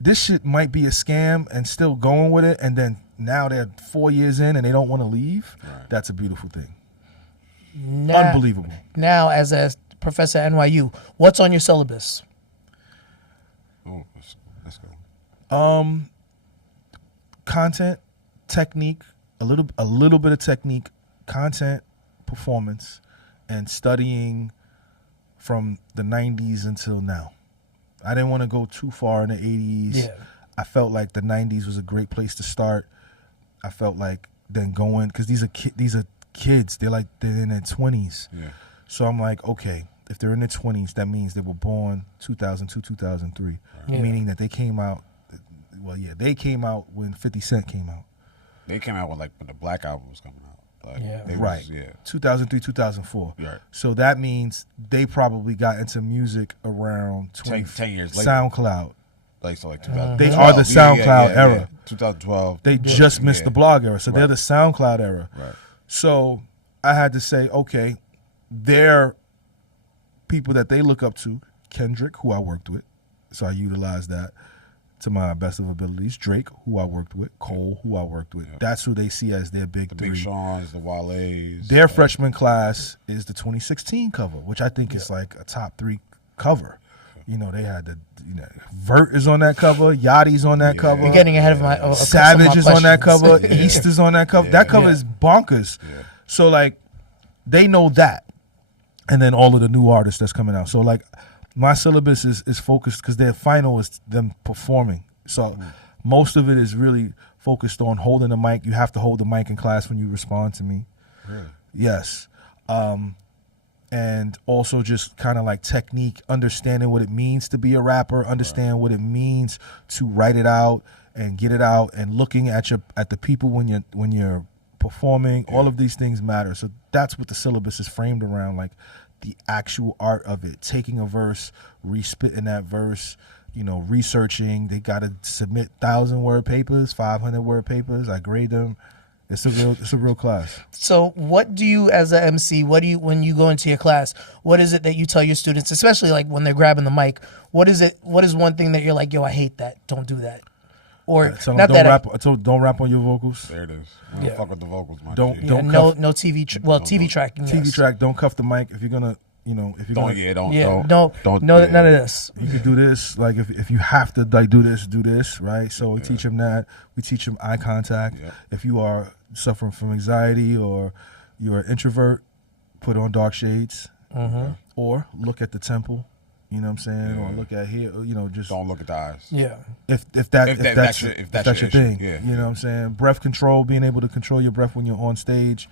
this shit might be a scam and still going with it, and then now they're 4 years in and they don't want to leave, that's a beautiful thing. Unbelievable. Now, as a professor at NYU, what's on your syllabus? Oh, let's go. Content, technique, a little bit of technique, content, performance, and studying from the 90s until now. I didn't want to go too far in the 80s. Yeah. I felt like the 90s was a great place to start. I felt like then going, because these are kids. They're in their 20s. Yeah. So I'm like, okay, if they're in their 20s, that means they were born 2002, 2003, meaning that they came out. Well, yeah, they came out when 50 Cent came out. They came out when the Black Album was coming out. Right. 2003, 2004. Right. So that means they probably got into music around 10 years later. SoundCloud. Like 2012. They are the SoundCloud era. 2012. They just missed the blog era. So they're the SoundCloud era. Right. So I had to say, okay, they're people that they look up to. Kendrick, who I worked with. So I utilized that to my best of abilities. Drake, who I worked with. Cole, who I worked with. That's who they see as their big three. Big Sean's, the Wale's. Their freshman class is the 2016 cover, which I think is like a top 3 cover. You know, they had Vert is on that cover, Yachty's on that cover. You're getting ahead of my Savage is on that cover, East is on that cover. That cover is bonkers. Yeah. So like, they know that, and then all of the new artists that's coming out. So like, my syllabus is focused because their final is them performing. So most of it is really focused on holding the mic. You have to hold the mic in class when you respond to me. Really? Yes. And also just kind of like technique, understanding what it means to be a rapper, understand what it means to write it out and get it out, and looking at the people when you're performing. All of these things matter. So that's what the syllabus is framed around, like the actual art of it. Taking a verse, respitting that verse, researching. They got to submit 1,000-word papers, 500-word papers. I grade them. It's a real class. So what do you, as an MC, when you go into your class, what is it that you tell your students, especially like when they're grabbing the mic, what is one thing that you're like, yo, I hate that, don't do that? Or don't rap on your vocals. There it is. Don't fuck with the vocals, man. Don't no TV TV tracking. TV track, don't cuff the mic if you're gonna none of this. You could do this, like if you have to like do this, right? So we teach them that. We teach them eye contact. Yeah. If you are suffering from anxiety or you're an introvert, put on dark shades, or look at the temple. You know what I'm saying? Or look at here. Just don't look at the eyes. Yeah. If that's your thing. Yeah. You know what I'm saying? Breath control, being able to control your breath when you're on stage.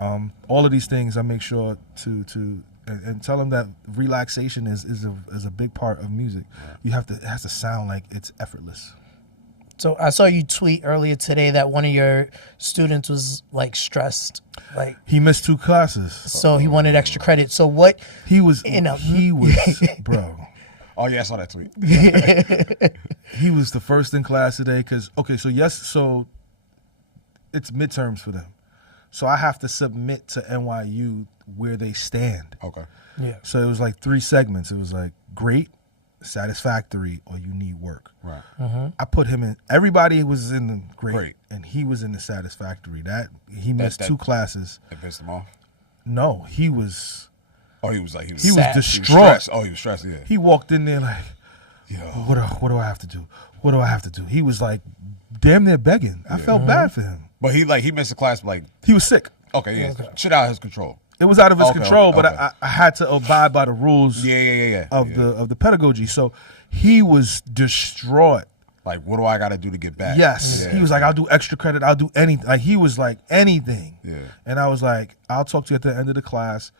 All of these things I make sure to and tell them that relaxation is a big part of music. Yeah. It has to sound like it's effortless. So I saw you tweet earlier today that one of your students was like stressed, like he missed 2 classes, so he wanted extra credit. So what he was bro. Oh yeah, I saw that tweet. He was the first in class today so it's midterms for them. So I have to submit to NYU where they stand. Okay. Yeah. So it was like 3 segments. It was like great, satisfactory, or you need work. Right. I put him in. Everybody was in the great, and he was in the satisfactory. That he missed 2 classes. That pissed him off. No, he was. Oh, he was distraught. He was stressed. Yeah. He walked in there like, yo, what do I have to do? What do I have to do? He was like, damn near begging. I felt bad for him. But he missed a class like he was sick. Okay, yeah, shit out of his control. It was out of his control, but I had to abide by the rules. Of the pedagogy. So he was distraught. Like, what do I got to do to get back? Yes, he was like, I'll do extra credit. I'll do anything. Like he was like anything. Yeah. And I was like, I'll talk to you at the end of the class.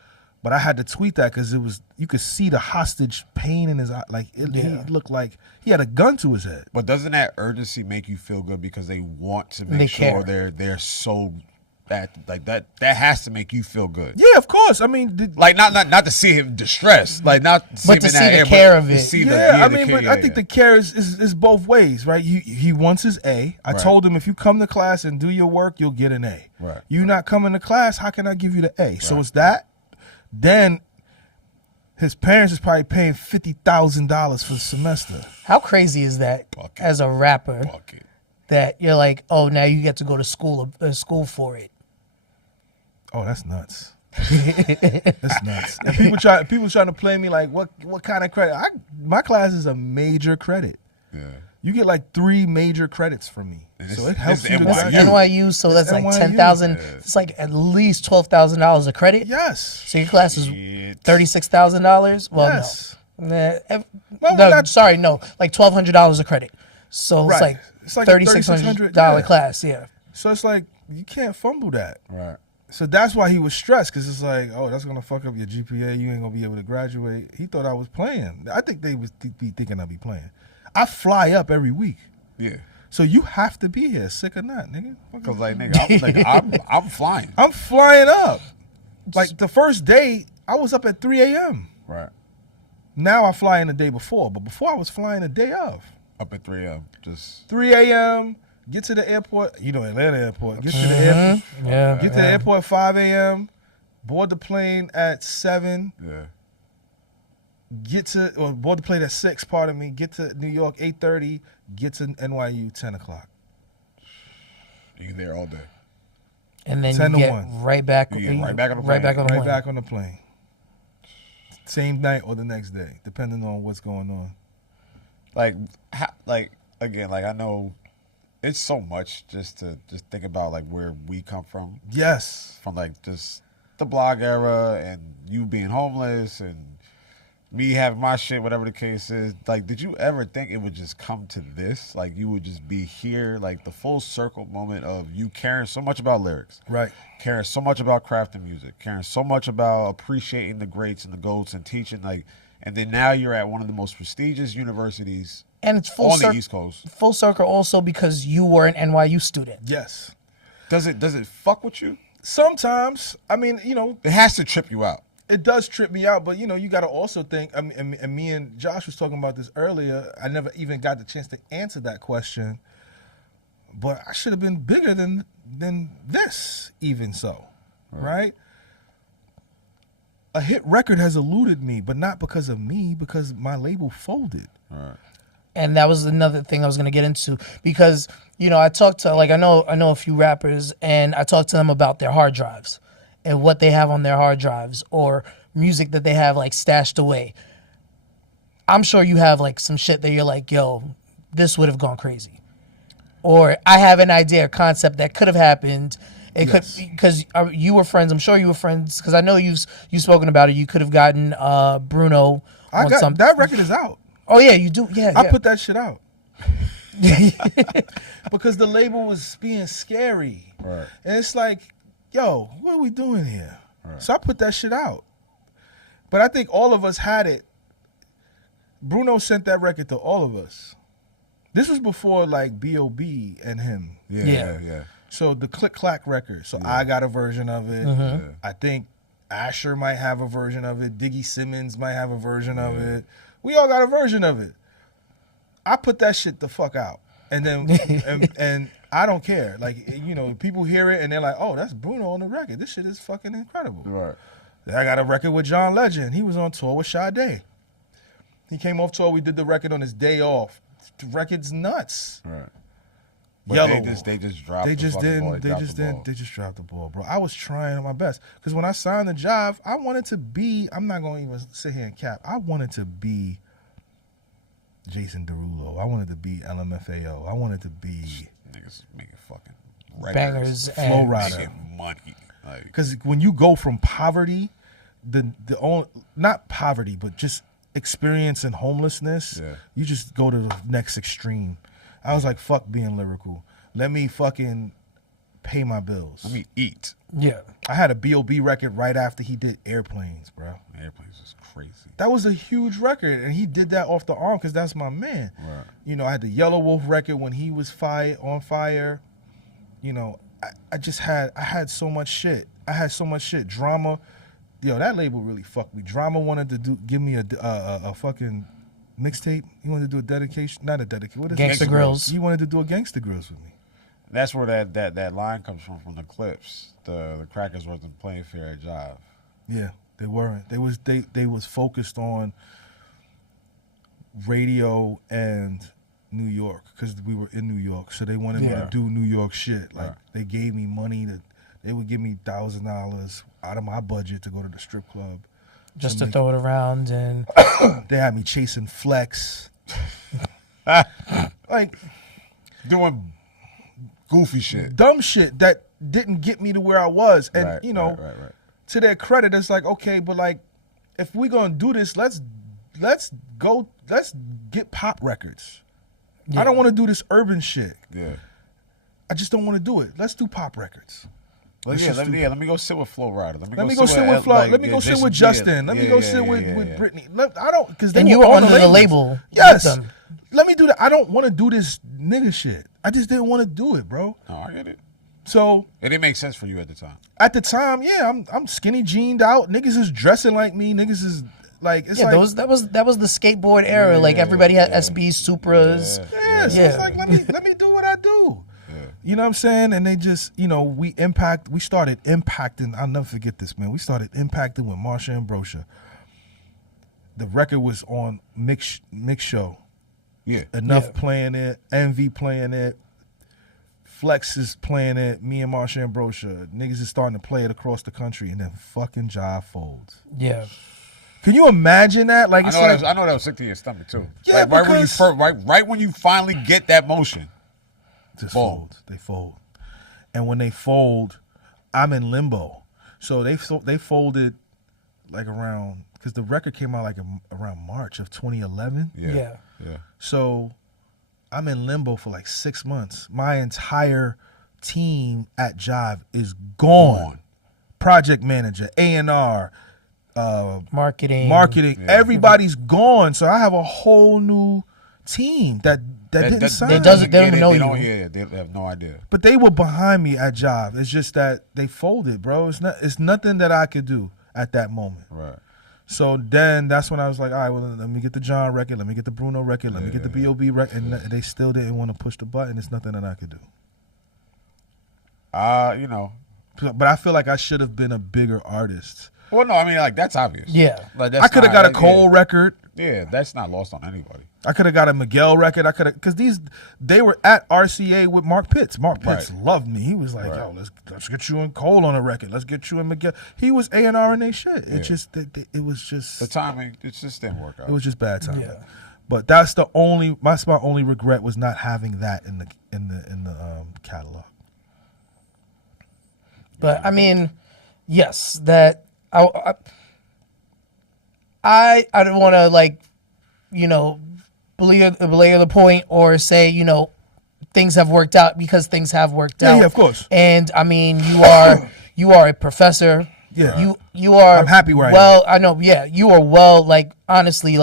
But I had to tweet that because you could see the hostage pain in his eye. Like he looked like he had a gun to his head. But doesn't that urgency make you feel good because they want to make sure they're so that has to make you feel good. Yeah, of course. I mean, Like not to see him distressed, like not to see But him to in see that the air, care but of to it. see the- yeah, I the mean, care, but I think the care is both ways, right? He wants his A. I Right. told him if you come to class and do your work, you'll get an A. Right. You not coming to class, how can I give you the A? So it's that. Then his parents is probably paying $50,000 for the semester. How crazy is that Fuck it. as a rapper Fuck it. that you're like, oh, now you get to go to school for it? Oh, that's nuts. That's nuts. And people trying to play me like, what kind of credit? My class is a major credit. Yeah. You get like 3 major credits from me, so it helps this you to NYU. graduate. NYU, so that's like NYU. 10,000. It's like at least $12,000 a credit. Yes. So your class is Shit. $36,000. Well, Yes. no. Nah, Well, no, not- sorry, no, like $1,200 a credit. So Right. it's It's like like a $3,600 yeah. class. Yeah. So it's like you can't fumble that. Right. So that's why he was stressed, because it's like, oh, that's gonna fuck up your GPA. You ain't gonna be able to graduate. He thought I was playing. I think they was be thinking I'd be playing. I fly up every week, Yeah. so you have to be here, sick or not, nigga. Cause like nigga, I'm flying. I'm flying up. Like the first day, I was up at 3 a.m. Right. Now I fly in the day before, but before I was flying the day of. Up at 3 a.m. Just 3 a.m. Get to the airport. You know, Atlanta airport. Get to the airport. Yeah. Get to the airport at 5 a.m. Board the plane at 7. yeah. Board the plane at 6. Pardon me. Get to New York 8:30. Get to NYU 10 o'clock. You there all day. And then 10 you to get 1. right back. You get right back on the Right plane. back on the Right plane. back on the plane. Same night or the next day, depending on what's going on. Like again, like I know it's so much just to think about like where we come from Yes. like just the blog era and you being homeless and me having my shit, whatever the case is. Like, did you ever think it would just come to this? Like, you would just be here, like the full circle moment of you caring so much about lyrics, Right. caring so much about crafting music, caring so much about appreciating the greats and the goats and teaching, like, and then now you're at one of the most prestigious universities And it's full on the circle. East Coast. Full circle also because you were an NYU student. Yes. Does it fuck with you? Sometimes, I mean, you know, It has to trip you out. it does trip me out, but you know, you got to also think. I mean, and me and Josh was talking about this earlier. I never even got the chance to answer that question, but I should have been bigger than this. Even so, right? A hit record has eluded me, but not because of me, because my label folded. Right. And that was another thing I was gonna get into because you know I talked to I know a few rappers and I talked to them about their hard drives and what they have on their hard drives or music that they have like stashed away. I'm sure you have like some shit that you're like, yo, this would have gone crazy, or I have an idea or concept that could have happened. It Yes. could because you were friends. I'm sure you were friends because I know you've spoken about it. You could have gotten Bruno. I on got some, that record is out. Oh yeah, you do. Yeah, I yeah. put that shit out because the label was being scary, Right. and it's like, yo, what are we doing here? So I put that shit out. But I think all of us had it. Bruno sent that record to all of us. This was before like B.O.B. and him. Yeah. So the Click Clack record. So I got a version of it. I think Asher might have a version of it. Diggy Simmons might have a version of it. We all got a version of it. I put that shit the fuck out. And then and I don't care. Like, you know, people hear it and they're like, oh, that's Bruno on the record. This shit is fucking incredible. Right. Then I got a record with John Legend. He was on tour with Sade. He came off tour. We did the record on his day off. The record's nuts. Right. But Yellow. they just dropped. They the just fucking didn't. ball. They dropped just the didn't. ball. They just dropped the ball, bro. I was trying my best because when I signed the job, I wanted to be. I'm not going to even sit here and cap. I wanted to be Jason Derulo. I wanted to be LMFAO. I wanted to be Niggas making fucking records. Bangers Flow and Rider. Making money. Like, Because when you go from poverty, the only, not poverty, but just experience and homelessness, Yeah. you just go to the next extreme. I was like, fuck being lyrical. Let me fucking pay my bills. let me eat. yeah. I had a B.O.B. record right after he did Airplanes, bro. Airplanes is crazy. That was a huge record, and he did that off the arm because that's my man. Right. You know, I had the Yellow Wolf record when he was on fire. You know, I had so much shit. I had so much shit. Drama, yo, that label really fucked me. Drama wanted to give me a fucking mixtape. He wanted to do a dedication, not a dedication. What is Gangsta Grills. He wanted to do a Gangsta Grills with me. That's where that line comes from the clips. The crackers wasn't playing fair at Jive. Yeah, they weren't. They was focused on radio and New York because we were in New York, so they wanted me to do New York shit. Like they gave me money they would give me $1,000 out of my budget to go to the strip club, just to throw it around, and they had me chasing Flex, like doing goofy shit, dumb shit that didn't get me to where I was. And right. To their credit, it's like, okay, but like if we're gonna do this, let's get pop records. Yeah. I don't want to do this urban shit. Yeah, I just don't want to do it. Let's do pop records. Let me go sit with Flo Rida. Let me go sit with Flo. Let me go sit with Justin. Let me go sit with Britney. I don't because then you were under the label. Yes. Let me do that. I don't want to do this nigga shit. I just didn't want to do it, bro. No, I get it. So it didn't make sense for you at the time. At the time, yeah, I'm skinny jeaned out. Niggas is dressing like me. Niggas is like it's like that was the skateboard era. Like everybody had SBs, Supras. Yeah. So it's like let me do what I do. Yeah. You know what I'm saying? And they just, we started impacting. I'll never forget this, man. We started impacting with Marsha Ambrosia. The record was on Mix Show. Yeah. Enough playing it, Envy playing it, Flex is playing it, me and Marsha Ambrosia. Niggas is starting to play it across the country, and then fucking Jive folds. Yeah. Can you imagine that? Like I know that was sick to your stomach too. Yeah, like right when you finally get that motion, just fold. They fold, and when they fold, I'm in limbo. So they folded like around because the record came out like around March of 2011. Yeah. So I'm in limbo for like 6 months. My entire team at Jive is gone. Project manager, A&R. Marketing. Yeah. Everybody's gone, so I have a whole new team that didn't sign. They don't know you. Yeah, they have no idea. But they were behind me at Jive. It's just that they folded, bro. It's nothing that I could do at that moment. Right. So then that's when I was like, all right, well, let me get the John record, let me get the Bruno record, let me get the B.O.B. record, and they still didn't want to push the button. It's nothing that I could do. But I feel like I should have been a bigger artist. Well, no, I mean, like, that's obvious. Yeah. Like, I could have got a Cole record. Yeah, that's not lost on anybody. I could have got a Miguel record. Because they were at RCA with Mark Pitts. Mark Pitts loved me. He was like, yo, let's get you and Cole on a record. Let's get you and Miguel. He was A&R in their shit. It just, it was just. The timing, it just didn't work out. It was just bad timing. Yeah. But that's my only regret was not having that in the catalog. But I mean, yes, that I don't want to belay the point or say things have worked out because things have worked out. Yeah, of course. And I mean, you are a professor. Yeah. You are. I'm happy where I am. Well, I know. Yeah, you are well. Honestly,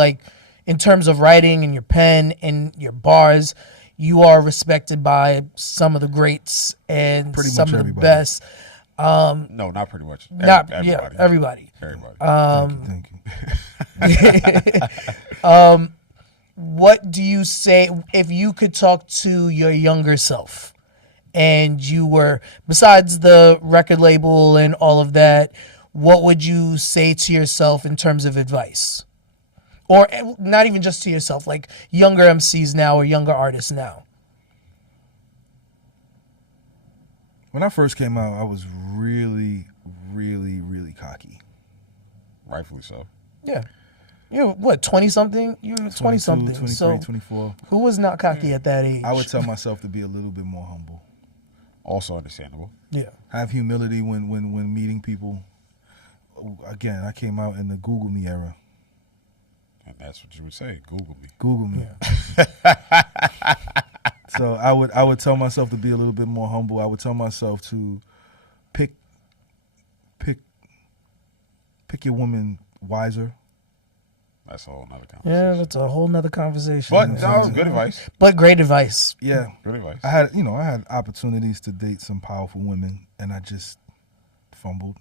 in terms of writing and your pen and your bars, you are respected by some of the greats and some of the best. No, not pretty much. Everybody. Thank you. What do you say if you could talk to your younger self and you were, besides the record label and all of that, what would you say to yourself in terms of advice? Or not even just to yourself, like younger MCs now or younger artists now? When I first came out, I was really, really, really cocky. Rightfully so. Yeah. You're what, 20-something? You're 20-something. 23, so 24. Who was not cocky at that age? I would tell myself to be a little bit more humble. Also understandable. Yeah. Have humility when meeting people. Again, I came out in the Google me era. And that's what you would say, Google me. Google me. Yeah. So I would tell myself to be a little bit more humble. I would tell myself to pick your woman wiser. That's a whole nother conversation. Yeah, that's a whole nother conversation. But no, good advice. But great advice. Yeah, Good advice. I had opportunities to date some powerful women, and I just fumbled.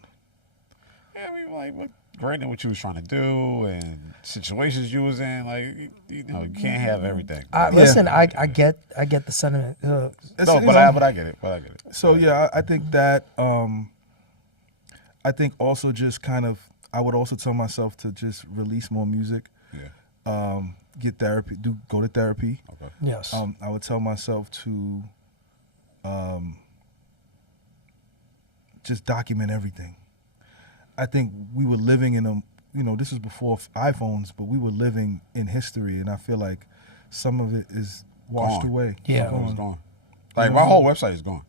Yeah, I mean, like, look, granted what you was trying to do and situations you was in, like, you can't have everything. Listen, I get the sentiment. But I get it. So yeah, I think that. I think also just kind of, I would also tell myself to just release more music. Yeah. Get therapy. Go to therapy. Okay. Yes. I would tell myself to just document everything. I think we were living in this was before iPhones, but we were living in history, and I feel like some of it is washed away. Yeah. It's gone. Like, my whole website is gone.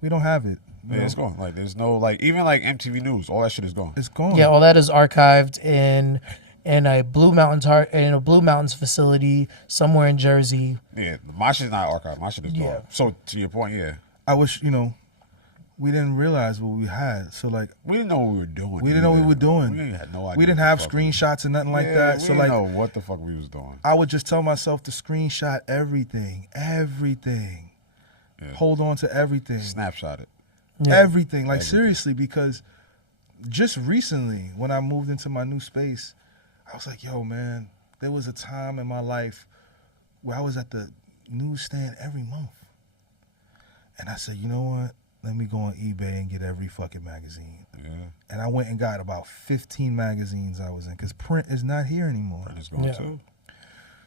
We don't have it. Yeah, it's gone. Like, there's no, like, even like MTV News, all that shit is gone. It's gone. Yeah, all that is archived in a Blue Mountains facility somewhere in Jersey. Yeah, my shit's not archived. My shit is gone. So, to your point, yeah. I wish, we didn't realize what we had. So, like, We didn't know what we were doing. we didn't know what we were doing. We had no idea. We didn't what have the fuck we- screenshots and nothing like Yeah, that. we So, didn't like, know what the fuck we was doing. I would just tell myself to screenshot everything. Yeah. Hold on to everything. Snapshot it. Yeah. Everything. Like, seriously, because just recently when I moved into my new space, I was like, yo, man, there was a time in my life where I was at the newsstand every month. And I said, you know what? Let me go on eBay and get every fucking magazine. Yeah. And I went and got about 15 magazines I was in, because print is not here anymore. Print is gone too.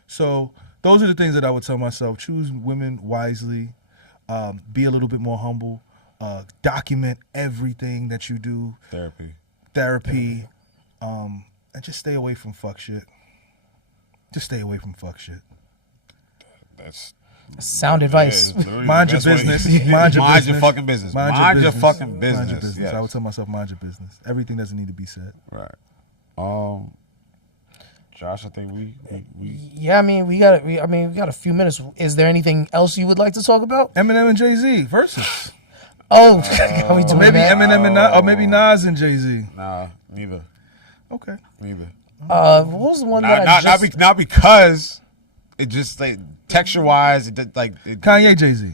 So those are the things that I would tell myself. Choose women wisely. Be a little bit more humble. Document everything that you do. Therapy. And just stay away from fuck shit. Just stay away from fuck shit. That's sound advice. Mind your business. Mind your fucking business. Mind your fucking business. Mind your business. Yes. I would tell myself, mind your business. Everything doesn't need to be said. Right. Josh, I think we Yeah, I mean, we got a few minutes. Is there anything else you would like to talk about? Eminem and Jay-Z versus. Oh, are we doing Maybe that? Eminem and Nas, or maybe Nas and Jay-Z. Nah, neither. Okay. Neither. What was the one that Not because it just, like, texture wise, it did, like Kanye, Jay-Z.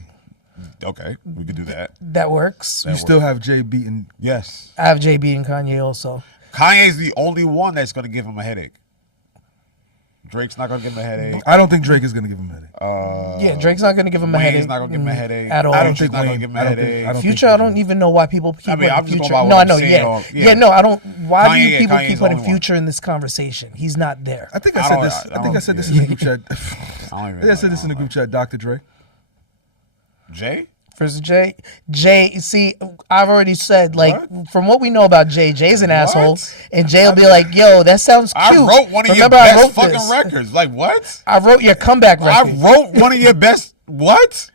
Okay, we could do that. that works? You still have Jay beating. Yes. I have JB and Kanye also. Kanye's the only one that's gonna give him a headache. Drake's not gonna give him a headache. I don't think Drake is gonna give him a headache. Yeah, Drake's not going to give him a Wayne's headache. not gonna give him a headache at all. I don't Future's think not gonna Wayne- give him a I don't think- headache. I don't Future, I don't even know why people keep putting I'm just Future. going by what No, I I'm know, saying, yeah. yeah. No, I don't. Why do Kanye- people Kanye's keep the putting only one. Future in this conversation? He's not there. I think I said this. I think I said this in the group chat. I don't even I said this in the group chat. Dr. Dre. Jay? Versus Jay, see, I've already said, like, from what we know about Jay's an asshole, and Jay will be like, "Yo, that sounds cute." I wrote one of Remember, your I best wrote fucking this. records. Like, what? I wrote your comeback record. I wrote one of your best. What?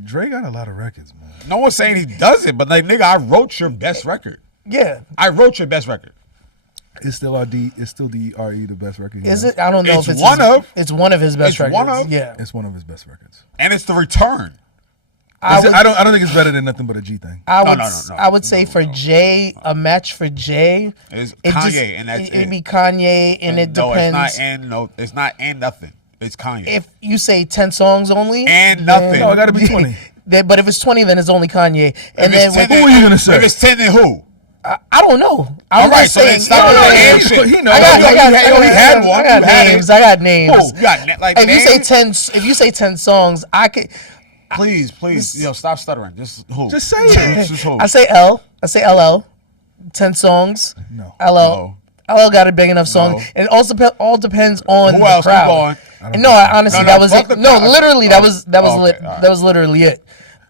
Dre got a lot of records, man. No one's saying he doesn't, but, like, nigga, I wrote your best record. Yeah, I wrote your best record. It's still It's still DRE the best record. he is has. it? I don't know It's if it's one his, of. It's one of his best It's records. one of. Yeah, It's one of his best records. And it's the return. I don't think it's better than nothing but a G thing. I would say for Jay, a match for Jay. It's it Kanye, just- and that's it'd it. be Kanye, and it No, depends. it's not and nothing. It's Kanye. If you say 10 songs only, And nothing. No, it got to be 20. But if it's 20, then it's only Kanye. And If it's then 10, who are you gonna say? If it's 10, then who? I don't know. I'm All not right, so saying. then stop with the and shit. He knows. I got You had one. I got You had it. names. I got names. Who? You got, like, If you say names? 10, if you say 10 songs, I could. Please, yo, stop stuttering. Just who? Just say it. Just who? I say L. I say LL. 10 songs. No. LL. LL got a big enough song, No. and it also all depends on Who the else? Keep crowd. going. And no, I honestly, No, that was fuck it. the No, crowd. literally, that was okay, all right. that was literally it.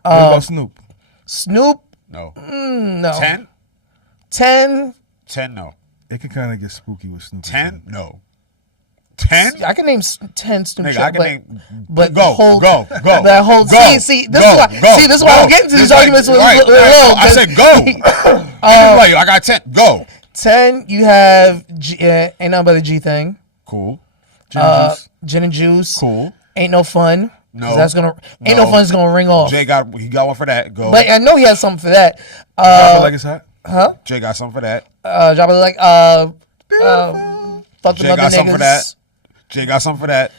What about Snoop? Snoop, No. no. 10? 10. 10, no. It can kind of get spooky with Snoop. 10, no. 10? I can name 10 Snoop Nigga, shit, I can but, name. but Go. That whole Go. see this Go. is why Go. see this is why Go. I'm getting to these It's like, arguments with right, Lil. I said go. Anyway, I got 10. Go. 10. You have ain't nothing but a G thing. Cool. Gin and juice. Cool. Ain't no fun. 'Cause No. that's gonna ain't no fun's gonna ring off. Jay got one for that. Go. But I know he has something for that. Drop it like it's hot. Jay got something for that. Drop it like Fuck Jay them other got niggas. something for that. Jay got something for that.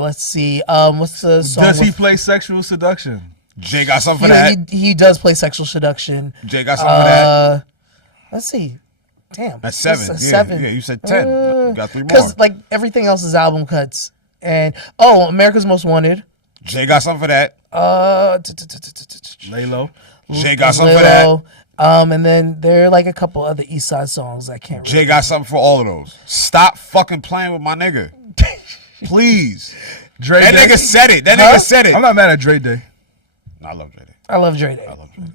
Let's see. What's the song? Does he play sexual seduction? Jay got something for that. He does play sexual seduction. Jay got something for that. Let's see. Damn. That's 7. That's Yeah, 7. yeah, you said 10. You got 3 more. Because like everything else is album cuts. And America's Most Wanted. Jay got something for that. Lay low. Jay got something for that. And then there are like a couple other East Side songs I can't. Jay got something for all of those. Stop fucking playing with my nigga. Please. Dre That Day. nigga said it. That nigga said it. I'm not mad at Dre Day. No, I love Dre Day. I love Dre Day. I love Dre Day.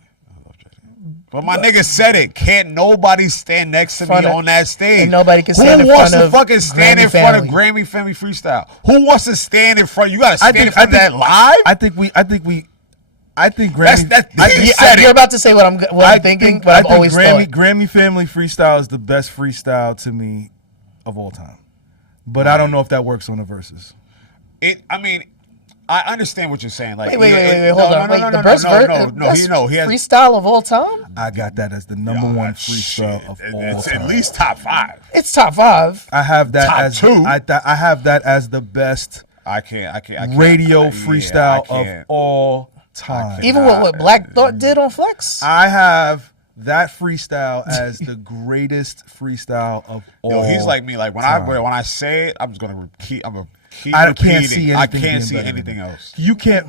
But my nigga said it. Can't nobody stand next to me on that stage. And nobody can stand in Who wants front to of fucking stand Grammy in front of Family. Grammy Family Freestyle? Who wants to stand in front? You gotta stand in front of that live? I think Grammy. He said You're it. about to say what I'm thinking, but I've always thought. Grammy Family Freestyle is the best freestyle to me of all time. But I don't know if that works on the verses. I mean, I understand what you're saying. Like, Wait, hold on. The best he has freestyle of all time? I got that as the number one freestyle of all It's time. at least top 5. It's top 5. I have that Top as 2. I have that as the best I can't. radio freestyle of all time. Even what Black Thought did on Flex? I have that freestyle as the greatest freestyle of all. Yo, he's like me. Like when time. I say it, I'm just gonna keep. I'm gonna keep I repeating. can't see anything. I can't being see better than anything that. else. You can't.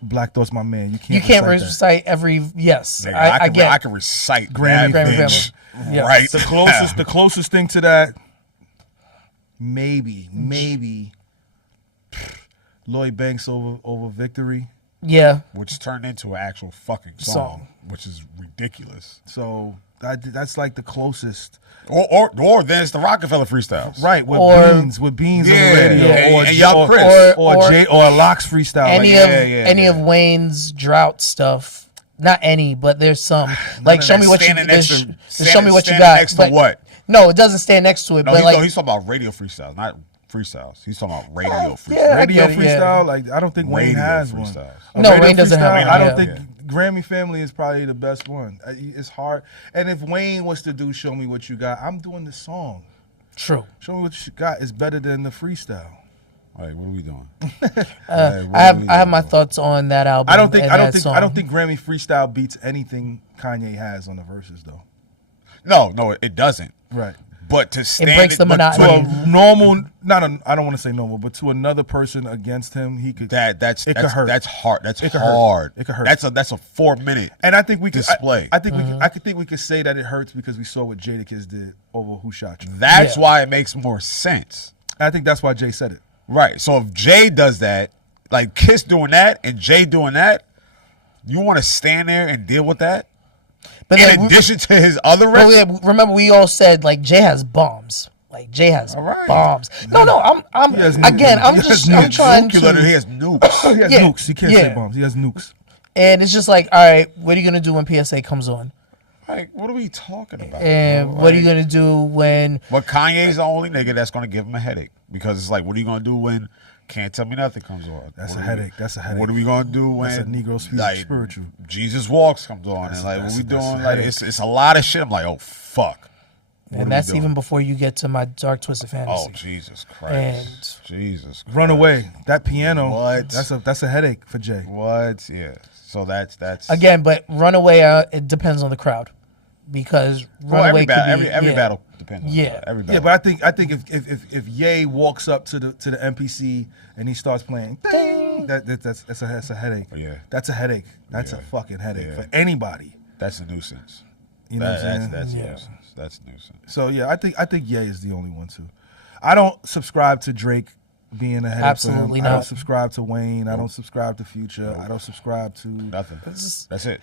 Black Thought's my man. You can't recite that. recite every yes. Nigga, I get. I can recite Grammy that Family. bitch Yeah. right. The closest thing to that, maybe Lloyd Banks over Victory. Yeah. Which turned into an actual fucking song, which is ridiculous. So that's like the closest. Or then it's the Rockefeller freestyles. Right, with Beans on the Yeah, radio, yeah, or and Young Chris. or Locke's freestyle. Any of Wayne's drought stuff. Not any, but there's some. Like show me what you show me what you got. Next to what? No, it doesn't stand next to it. No, but he's talking about radio freestyles, not freestyles. He's talking about radio freestyles. Yeah, radio freestyle. Yeah. Like I don't think Wayne Radio has freestyles. one. No, Wayne doesn't have one. I don't Yeah. think Grammy Family is probably the best one. It's hard. And if Wayne was to do "Show Me What You Got," I'm doing the song. True. "Show Me What You Got" is better than the freestyle. All right, what are we doing? I have my thoughts on that album. I don't think Grammy freestyle beats anything Kanye has on the verses though. No, it doesn't. Right. But to stand breaks the monotony. To a normal, I don't want to say normal, but to another person against him, he could. That's could hurt. That's hard. That's It could hard. hurt. It could hurt. That's a 4-minute. And I think we could display. I think we could say that it hurts because we saw what Jadakiss did over Who Shot You. That's why it makes more sense. And I think that's why Jay said it. Right. So if Jay does that, like Kiss doing that and Jay doing that, you want to stand there and deal with that? But in addition to his other records? remember we all said like Jay has bombs. Like Jay has bombs. No, I'm trying to. He has nukes. He has nukes. He can't say bombs. He has nukes. And it's just like, all right, what are you gonna do when PSA comes on? Like, what are we talking about? And what are you gonna do when? But Kanye's the only nigga that's gonna give him a headache because it's like, what are you gonna do when Can't Tell Me Nothing comes on? That's a headache. That's a headache. What are we gonna do when that's a Negro spiritual? Jesus Walks comes on and like what we doing? Like it's a lot of shit. I'm like, oh fuck. And that's even before you get to my Dark Twisted Fantasy. Oh Jesus Christ! Jesus Christ. Run Away. That piano. What? That's a headache for Jay. What? Yeah. So that's again. But Runaway, it depends on the crowd, because Runaway every battle depends on every battle. Yeah, but I think if Ye walks up to the MPC and he starts playing, ding, that's a headache. Yeah. That's a headache. That's a fucking headache for anybody. That's a nuisance. You know what I'm saying? That's a nuisance. That's a nuisance. So yeah, I think Ye is the only one too. I don't subscribe to Drake being ahead Absolutely of him. not. I don't subscribe to Wayne. I don't subscribe to Future. I don't subscribe to nothing. That's it.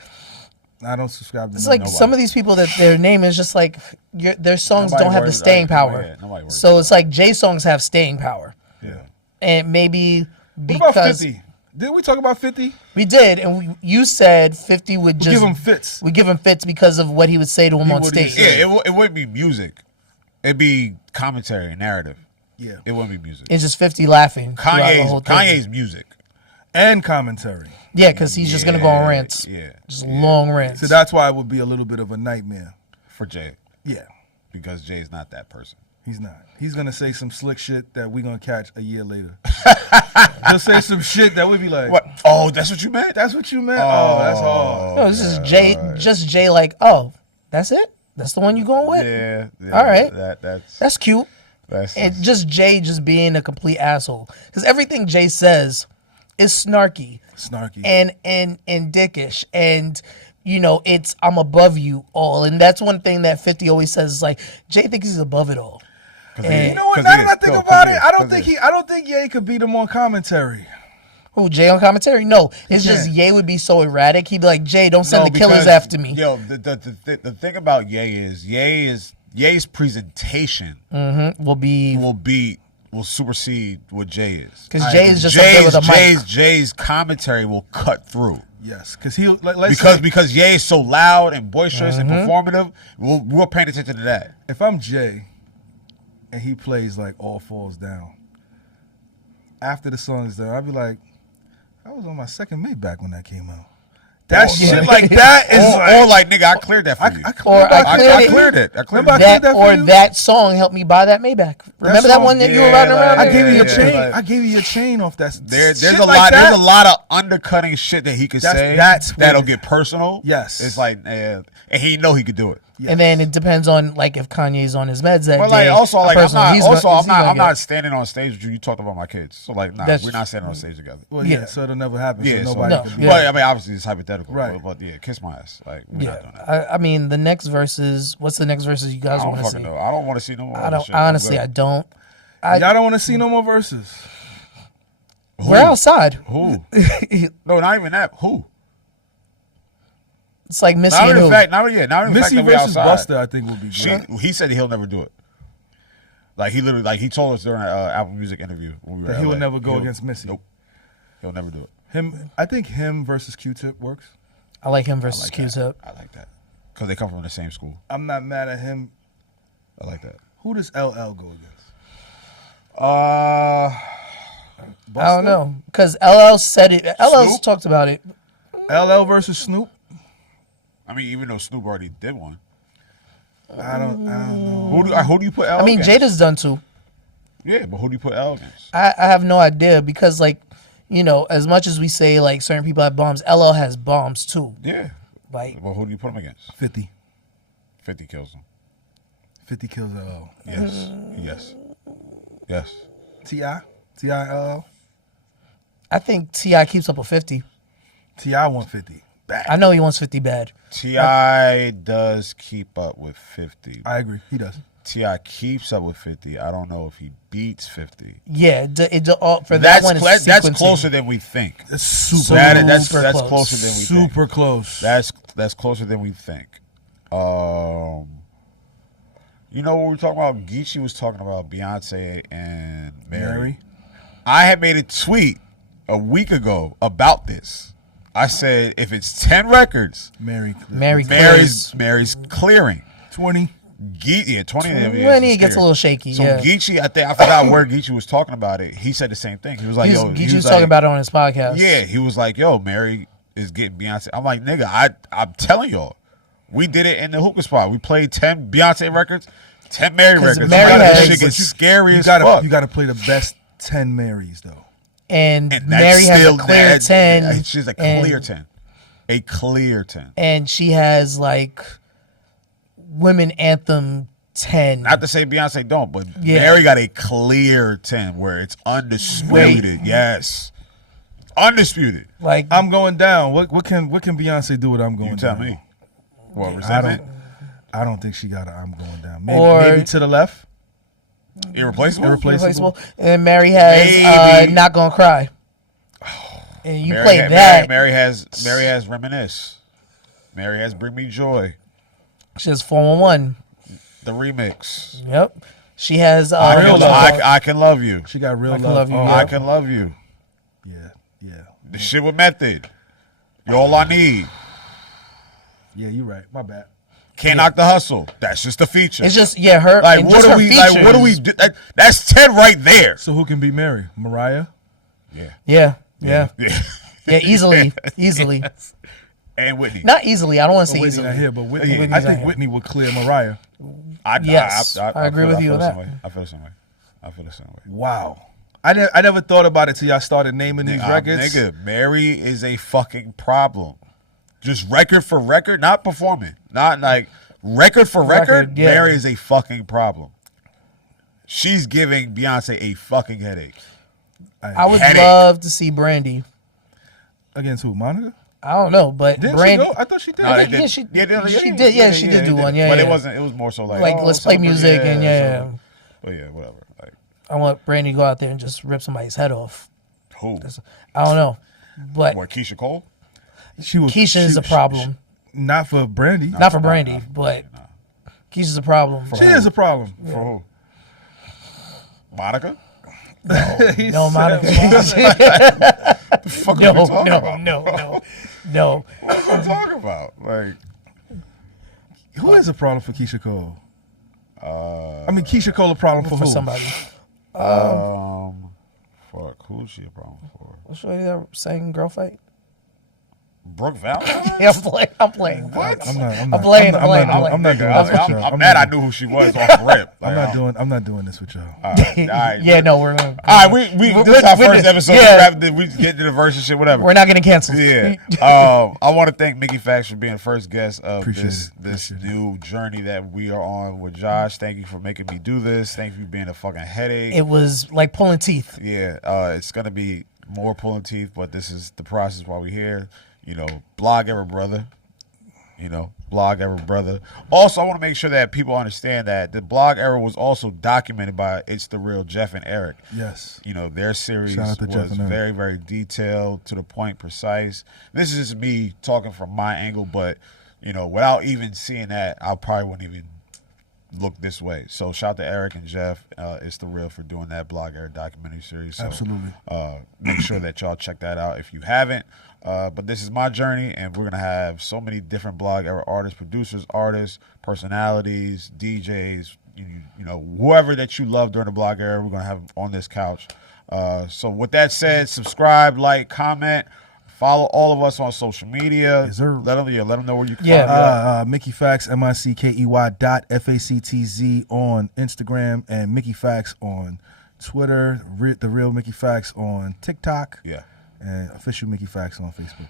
I don't subscribe to It's like some of these people that their name is just like their songs don't have the staying power. So it's like Jay songs have staying power. Yeah. And maybe because what about 50? Didn't we talk about 50? We did, and you said 50 would just give him fits. We give him fits because of what he would say to him on stage. Yeah, it wouldn't be music. It'd be commentary, narrative. Yeah, it wouldn't be music. It's just 50 laughing. Kanye's music and commentary. Yeah, because he's just gonna go on rants. Yeah, just long rants. So that's why it would be a little bit of a nightmare for Jay. Yeah, because Jay's not that person. He's not. He's gonna say some slick shit that we gonna catch a year later. He'll say some shit that we be like, What? Oh, that's what you meant? That's what you meant? Oh, that's hard. No, this is Jay. Right. Just Jay. Like, oh, that's it. That's the one you going with? Yeah. All right. That's cute. And just Jay just being a complete asshole, because everything Jay says is snarky, and dickish, and you know, it's I'm above you all, and that's one thing that 50 always says is like Jay thinks he's above it all. And you know what? Now that I think about it, I don't think Ye could beat him on commentary. Who, Jay on commentary? No, it's just Ye would be so erratic. He'd be like, Jay, don't send the killers after me. Yo, the thing about Ye's presentation will supersede what Jay is. Because Jay is just up there with a mic. Jay's commentary will cut through. Yes, because because Ye is so loud and boisterous and performative. We're paying attention to that. If I'm Jay and he plays like All Falls Down, after the song is done, I'd be like, I was on my second Maybach when that came out. That shit like that is like nigga, I cleared that for you. I cleared it. That song helped me buy that Maybach. Remember that one that you were riding around? I gave you your chain. I gave you your chain off that. There's a lot of undercutting shit that he could say that'll get personal. Yes, it's like, and he know he could do it. Yes. And then it depends on like if Kanye's on his meds that day. I'm not standing on stage with you. You talked about my kids, so like, we're not standing on stage together. Well, so it'll never happen. Yeah, so nobody can be. Well, I mean, obviously it's hypothetical, right? But yeah, kiss my ass. Like, we're not doing that. I mean, the next verses. What's the next verses you guys want to see? I don't want to see no more. I don't. Honestly, I don't. Y'all don't want to see no more verses. We're outside. Who? No, not even that. Who? It's like Missy and who? Missy versus Busta, I think would be good. He said he'll never do it. Like he literally, he told us during an Apple Music interview when we were that he would never go against Missy. Nope, he'll never do it. I think him versus Q-Tip works. I like him versus Q-Tip. I like that because they come from the same school. I'm not mad at him. I like that. Who does LL go against? I don't know because LL said it. LL's talked about it. LL versus Snoop. I mean, even though Snoop already did one. I don't know. Who do you put L against? Jada's done too. Yeah, but who do you put L against? I have no idea because, like, you know, as much as we say, like, certain people have bombs, LL has bombs too. Yeah. Like, well, who do you put him against? 50. 50 kills him. 50 kills LL. Yes. T.I. LL? I think T.I. keeps up with 50. T.I. wants 50. Bad. I know he wants 50 bad. T.I. does keep up with 50. I agree. He does. T.I. keeps up with 50. I don't know if he beats 50. Yeah, for that one, that's closer than we think. It's super close. That's closer than we think. Super close. That's closer than we think. You know what we were talking about? Geechee was talking about Beyonce and Mary. I had made a tweet a week ago about this. I said, if it's 10 records, Mary's clearing. 20. 20 gets a little shaky. So Geechee, I forgot where Geechee was talking about it. He said the same thing. He was like, Geechee was talking about it on his podcast. Yeah, he was like, yo, Mary is getting Beyonce. I'm like, nigga, I'm telling y'all, we did it in the hookah spot. We played 10 Beyonce records, 10 Mary records. This shit gets scary as fuck. You got to play the best 10 Marys though. And Mary has a clear 10. She's a clear 10. A clear 10. And she has like women anthem 10. Not to say Beyonce don't, but Mary got a clear 10 where it's undisputed. Yes. Undisputed. Like, I'm going down. What can Beyonce do with I'm going down? You tell me. What, resentment? I don't think she got a I'm going down. Maybe to the left. Irreplaceable. And Mary has Not Gonna Cry. And you play that. Mary has Reminisce. Mary has Bring Me Joy. She has 411. The remix. Yep. She has I Can Love You. She got Real Love. I Can Love You. Yeah. The shit with Method. You're All I Need. Yeah, you're right. My bad. Can't Knock the Hustle. That's just a feature. It's just her. Like what do we? Like what do we? That's 10 right there. So who can beat Mary? Mariah. Yeah. Easily. Yes. And Whitney. Not easily. I don't want to say Whitney easily. not here, but Whitney. Whitney's I not think here. Whitney would clear Mariah. Yes, I agree with you on that. I feel the same way. I feel the same way. Wow. I never thought about it till y'all started naming these records. Nigga, Mary is a fucking problem. Just record for record, not performing. Not like record for record, yeah. Mary is a fucking problem. She's giving Beyonce a fucking headache. I would love to see Brandy. Against who? Monica? I don't know, but Didn't Brandy. she go? I thought she did. No, they did. Yeah, she did. Yeah, She did do one. Yeah, but yeah. it wasn't. It was more so like let's play music and yeah. But yeah, whatever. Like I want Brandy to go out there and just rip somebody's head off. who? I don't know, but What? Keisha Cole? Keisha is a problem. Not for Brandy. Not for Brandy, but Keisha's a problem. She is a problem. For who? Monica? No, Monica. The fuck are we talking about? No. What are we talking about? Like, Who is a problem for Keisha Cole? I mean, Keisha Cole a problem for For who? somebody. fuck. Who's she a problem for? What's that saying? Girl fight? Brooke Valentine? Yeah, I'm playing. What? I'm I'm not playing. doing this with y'all. I'm mad I knew who she was off rip. Like, I'm not doing this with y'all. All right. Yeah, no, we're gonna. All right, this is our first episode. Yeah. We get to the verse and shit, whatever. We're not getting canceled. Yeah. I want to thank Mickey Factz for being the first guest of this new journey that we are on with Josh. Thank you for making me do this. Thank you for being a fucking headache. It was like pulling teeth. Yeah. It's gonna be more pulling teeth, but this is the process while we're here. You know, blog ever brother. Blog era brother. Also, I want to make sure that people understand that the blog era was also documented by It's the Real Jeff and Eric. Yes. Their series Shout out to Jeff was and Eric. very, very detailed, to the point, precise. This is just me talking from my angle, but, without even seeing that, I probably wouldn't even look this way. So shout out to Eric and Jeff, It's the Real, for doing that blog era documentary series. So, Absolutely. Make sure that y'all check that out if you haven't. But this is my journey, and we're gonna have so many different blog era artists, producers, personalities, DJs, whoever that you love during the blog era. We're gonna have on this couch. So with that said, subscribe, like, comment, follow all of us on social media. Yes, sir. Let them know where you can find me. Mickey Factz, MICKEY.FACTZ on Instagram, and Mickey Factz on Twitter. The Real Mickey Factz on TikTok. Yeah. And official Mickey Factz on Facebook.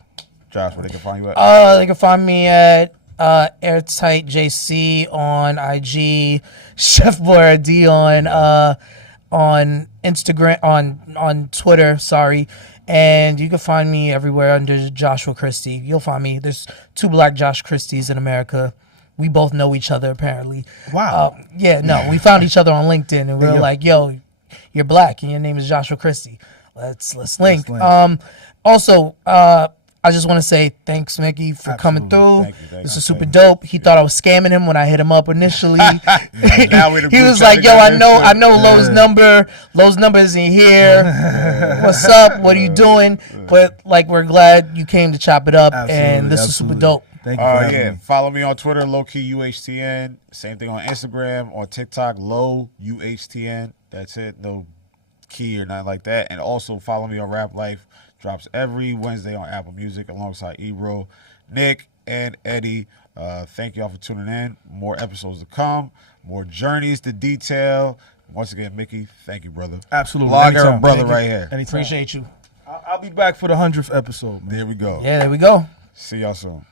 Josh, where they can find you at? They can find me at Airtight JC on IG, Chef Boyardee on Instagram, on Twitter. Sorry, and you can find me everywhere under Joshua Christie. You'll find me. There's 2 black Josh Christies in America. We both know each other apparently. Wow. We found each other on LinkedIn, and we were like, "Yo, you're black, and your name is Joshua Christie. Let's link." Also, I just want to say thanks, Mickey, for coming through. Thank you. This is super dope. He thought I was scamming him when I hit him up initially. Now we the He group was chat like, "Yo, together. I know Lowe's number. Lowe's number isn't here. What's up? What are you doing?" But we're glad you came to chop it up, and this is super dope. Thank you for having me. Follow me on Twitter, lowkeyuhtn. Same thing on Instagram, on TikTok, lowuhtn. That's it. No key or nothing like that. And also follow me on Rap Life. Drops every Wednesday on Apple Music alongside Ebro, Nick, and Eddie. Thank y'all for tuning in. More episodes to come. More journeys to detail. Once again, Mickey, thank you, brother. Absolutely. Blog era Anytime. brother Thank you. right here. Anytime. Appreciate you. I'll be back for the 100th episode, man. There we go. Yeah, there we go. See y'all soon.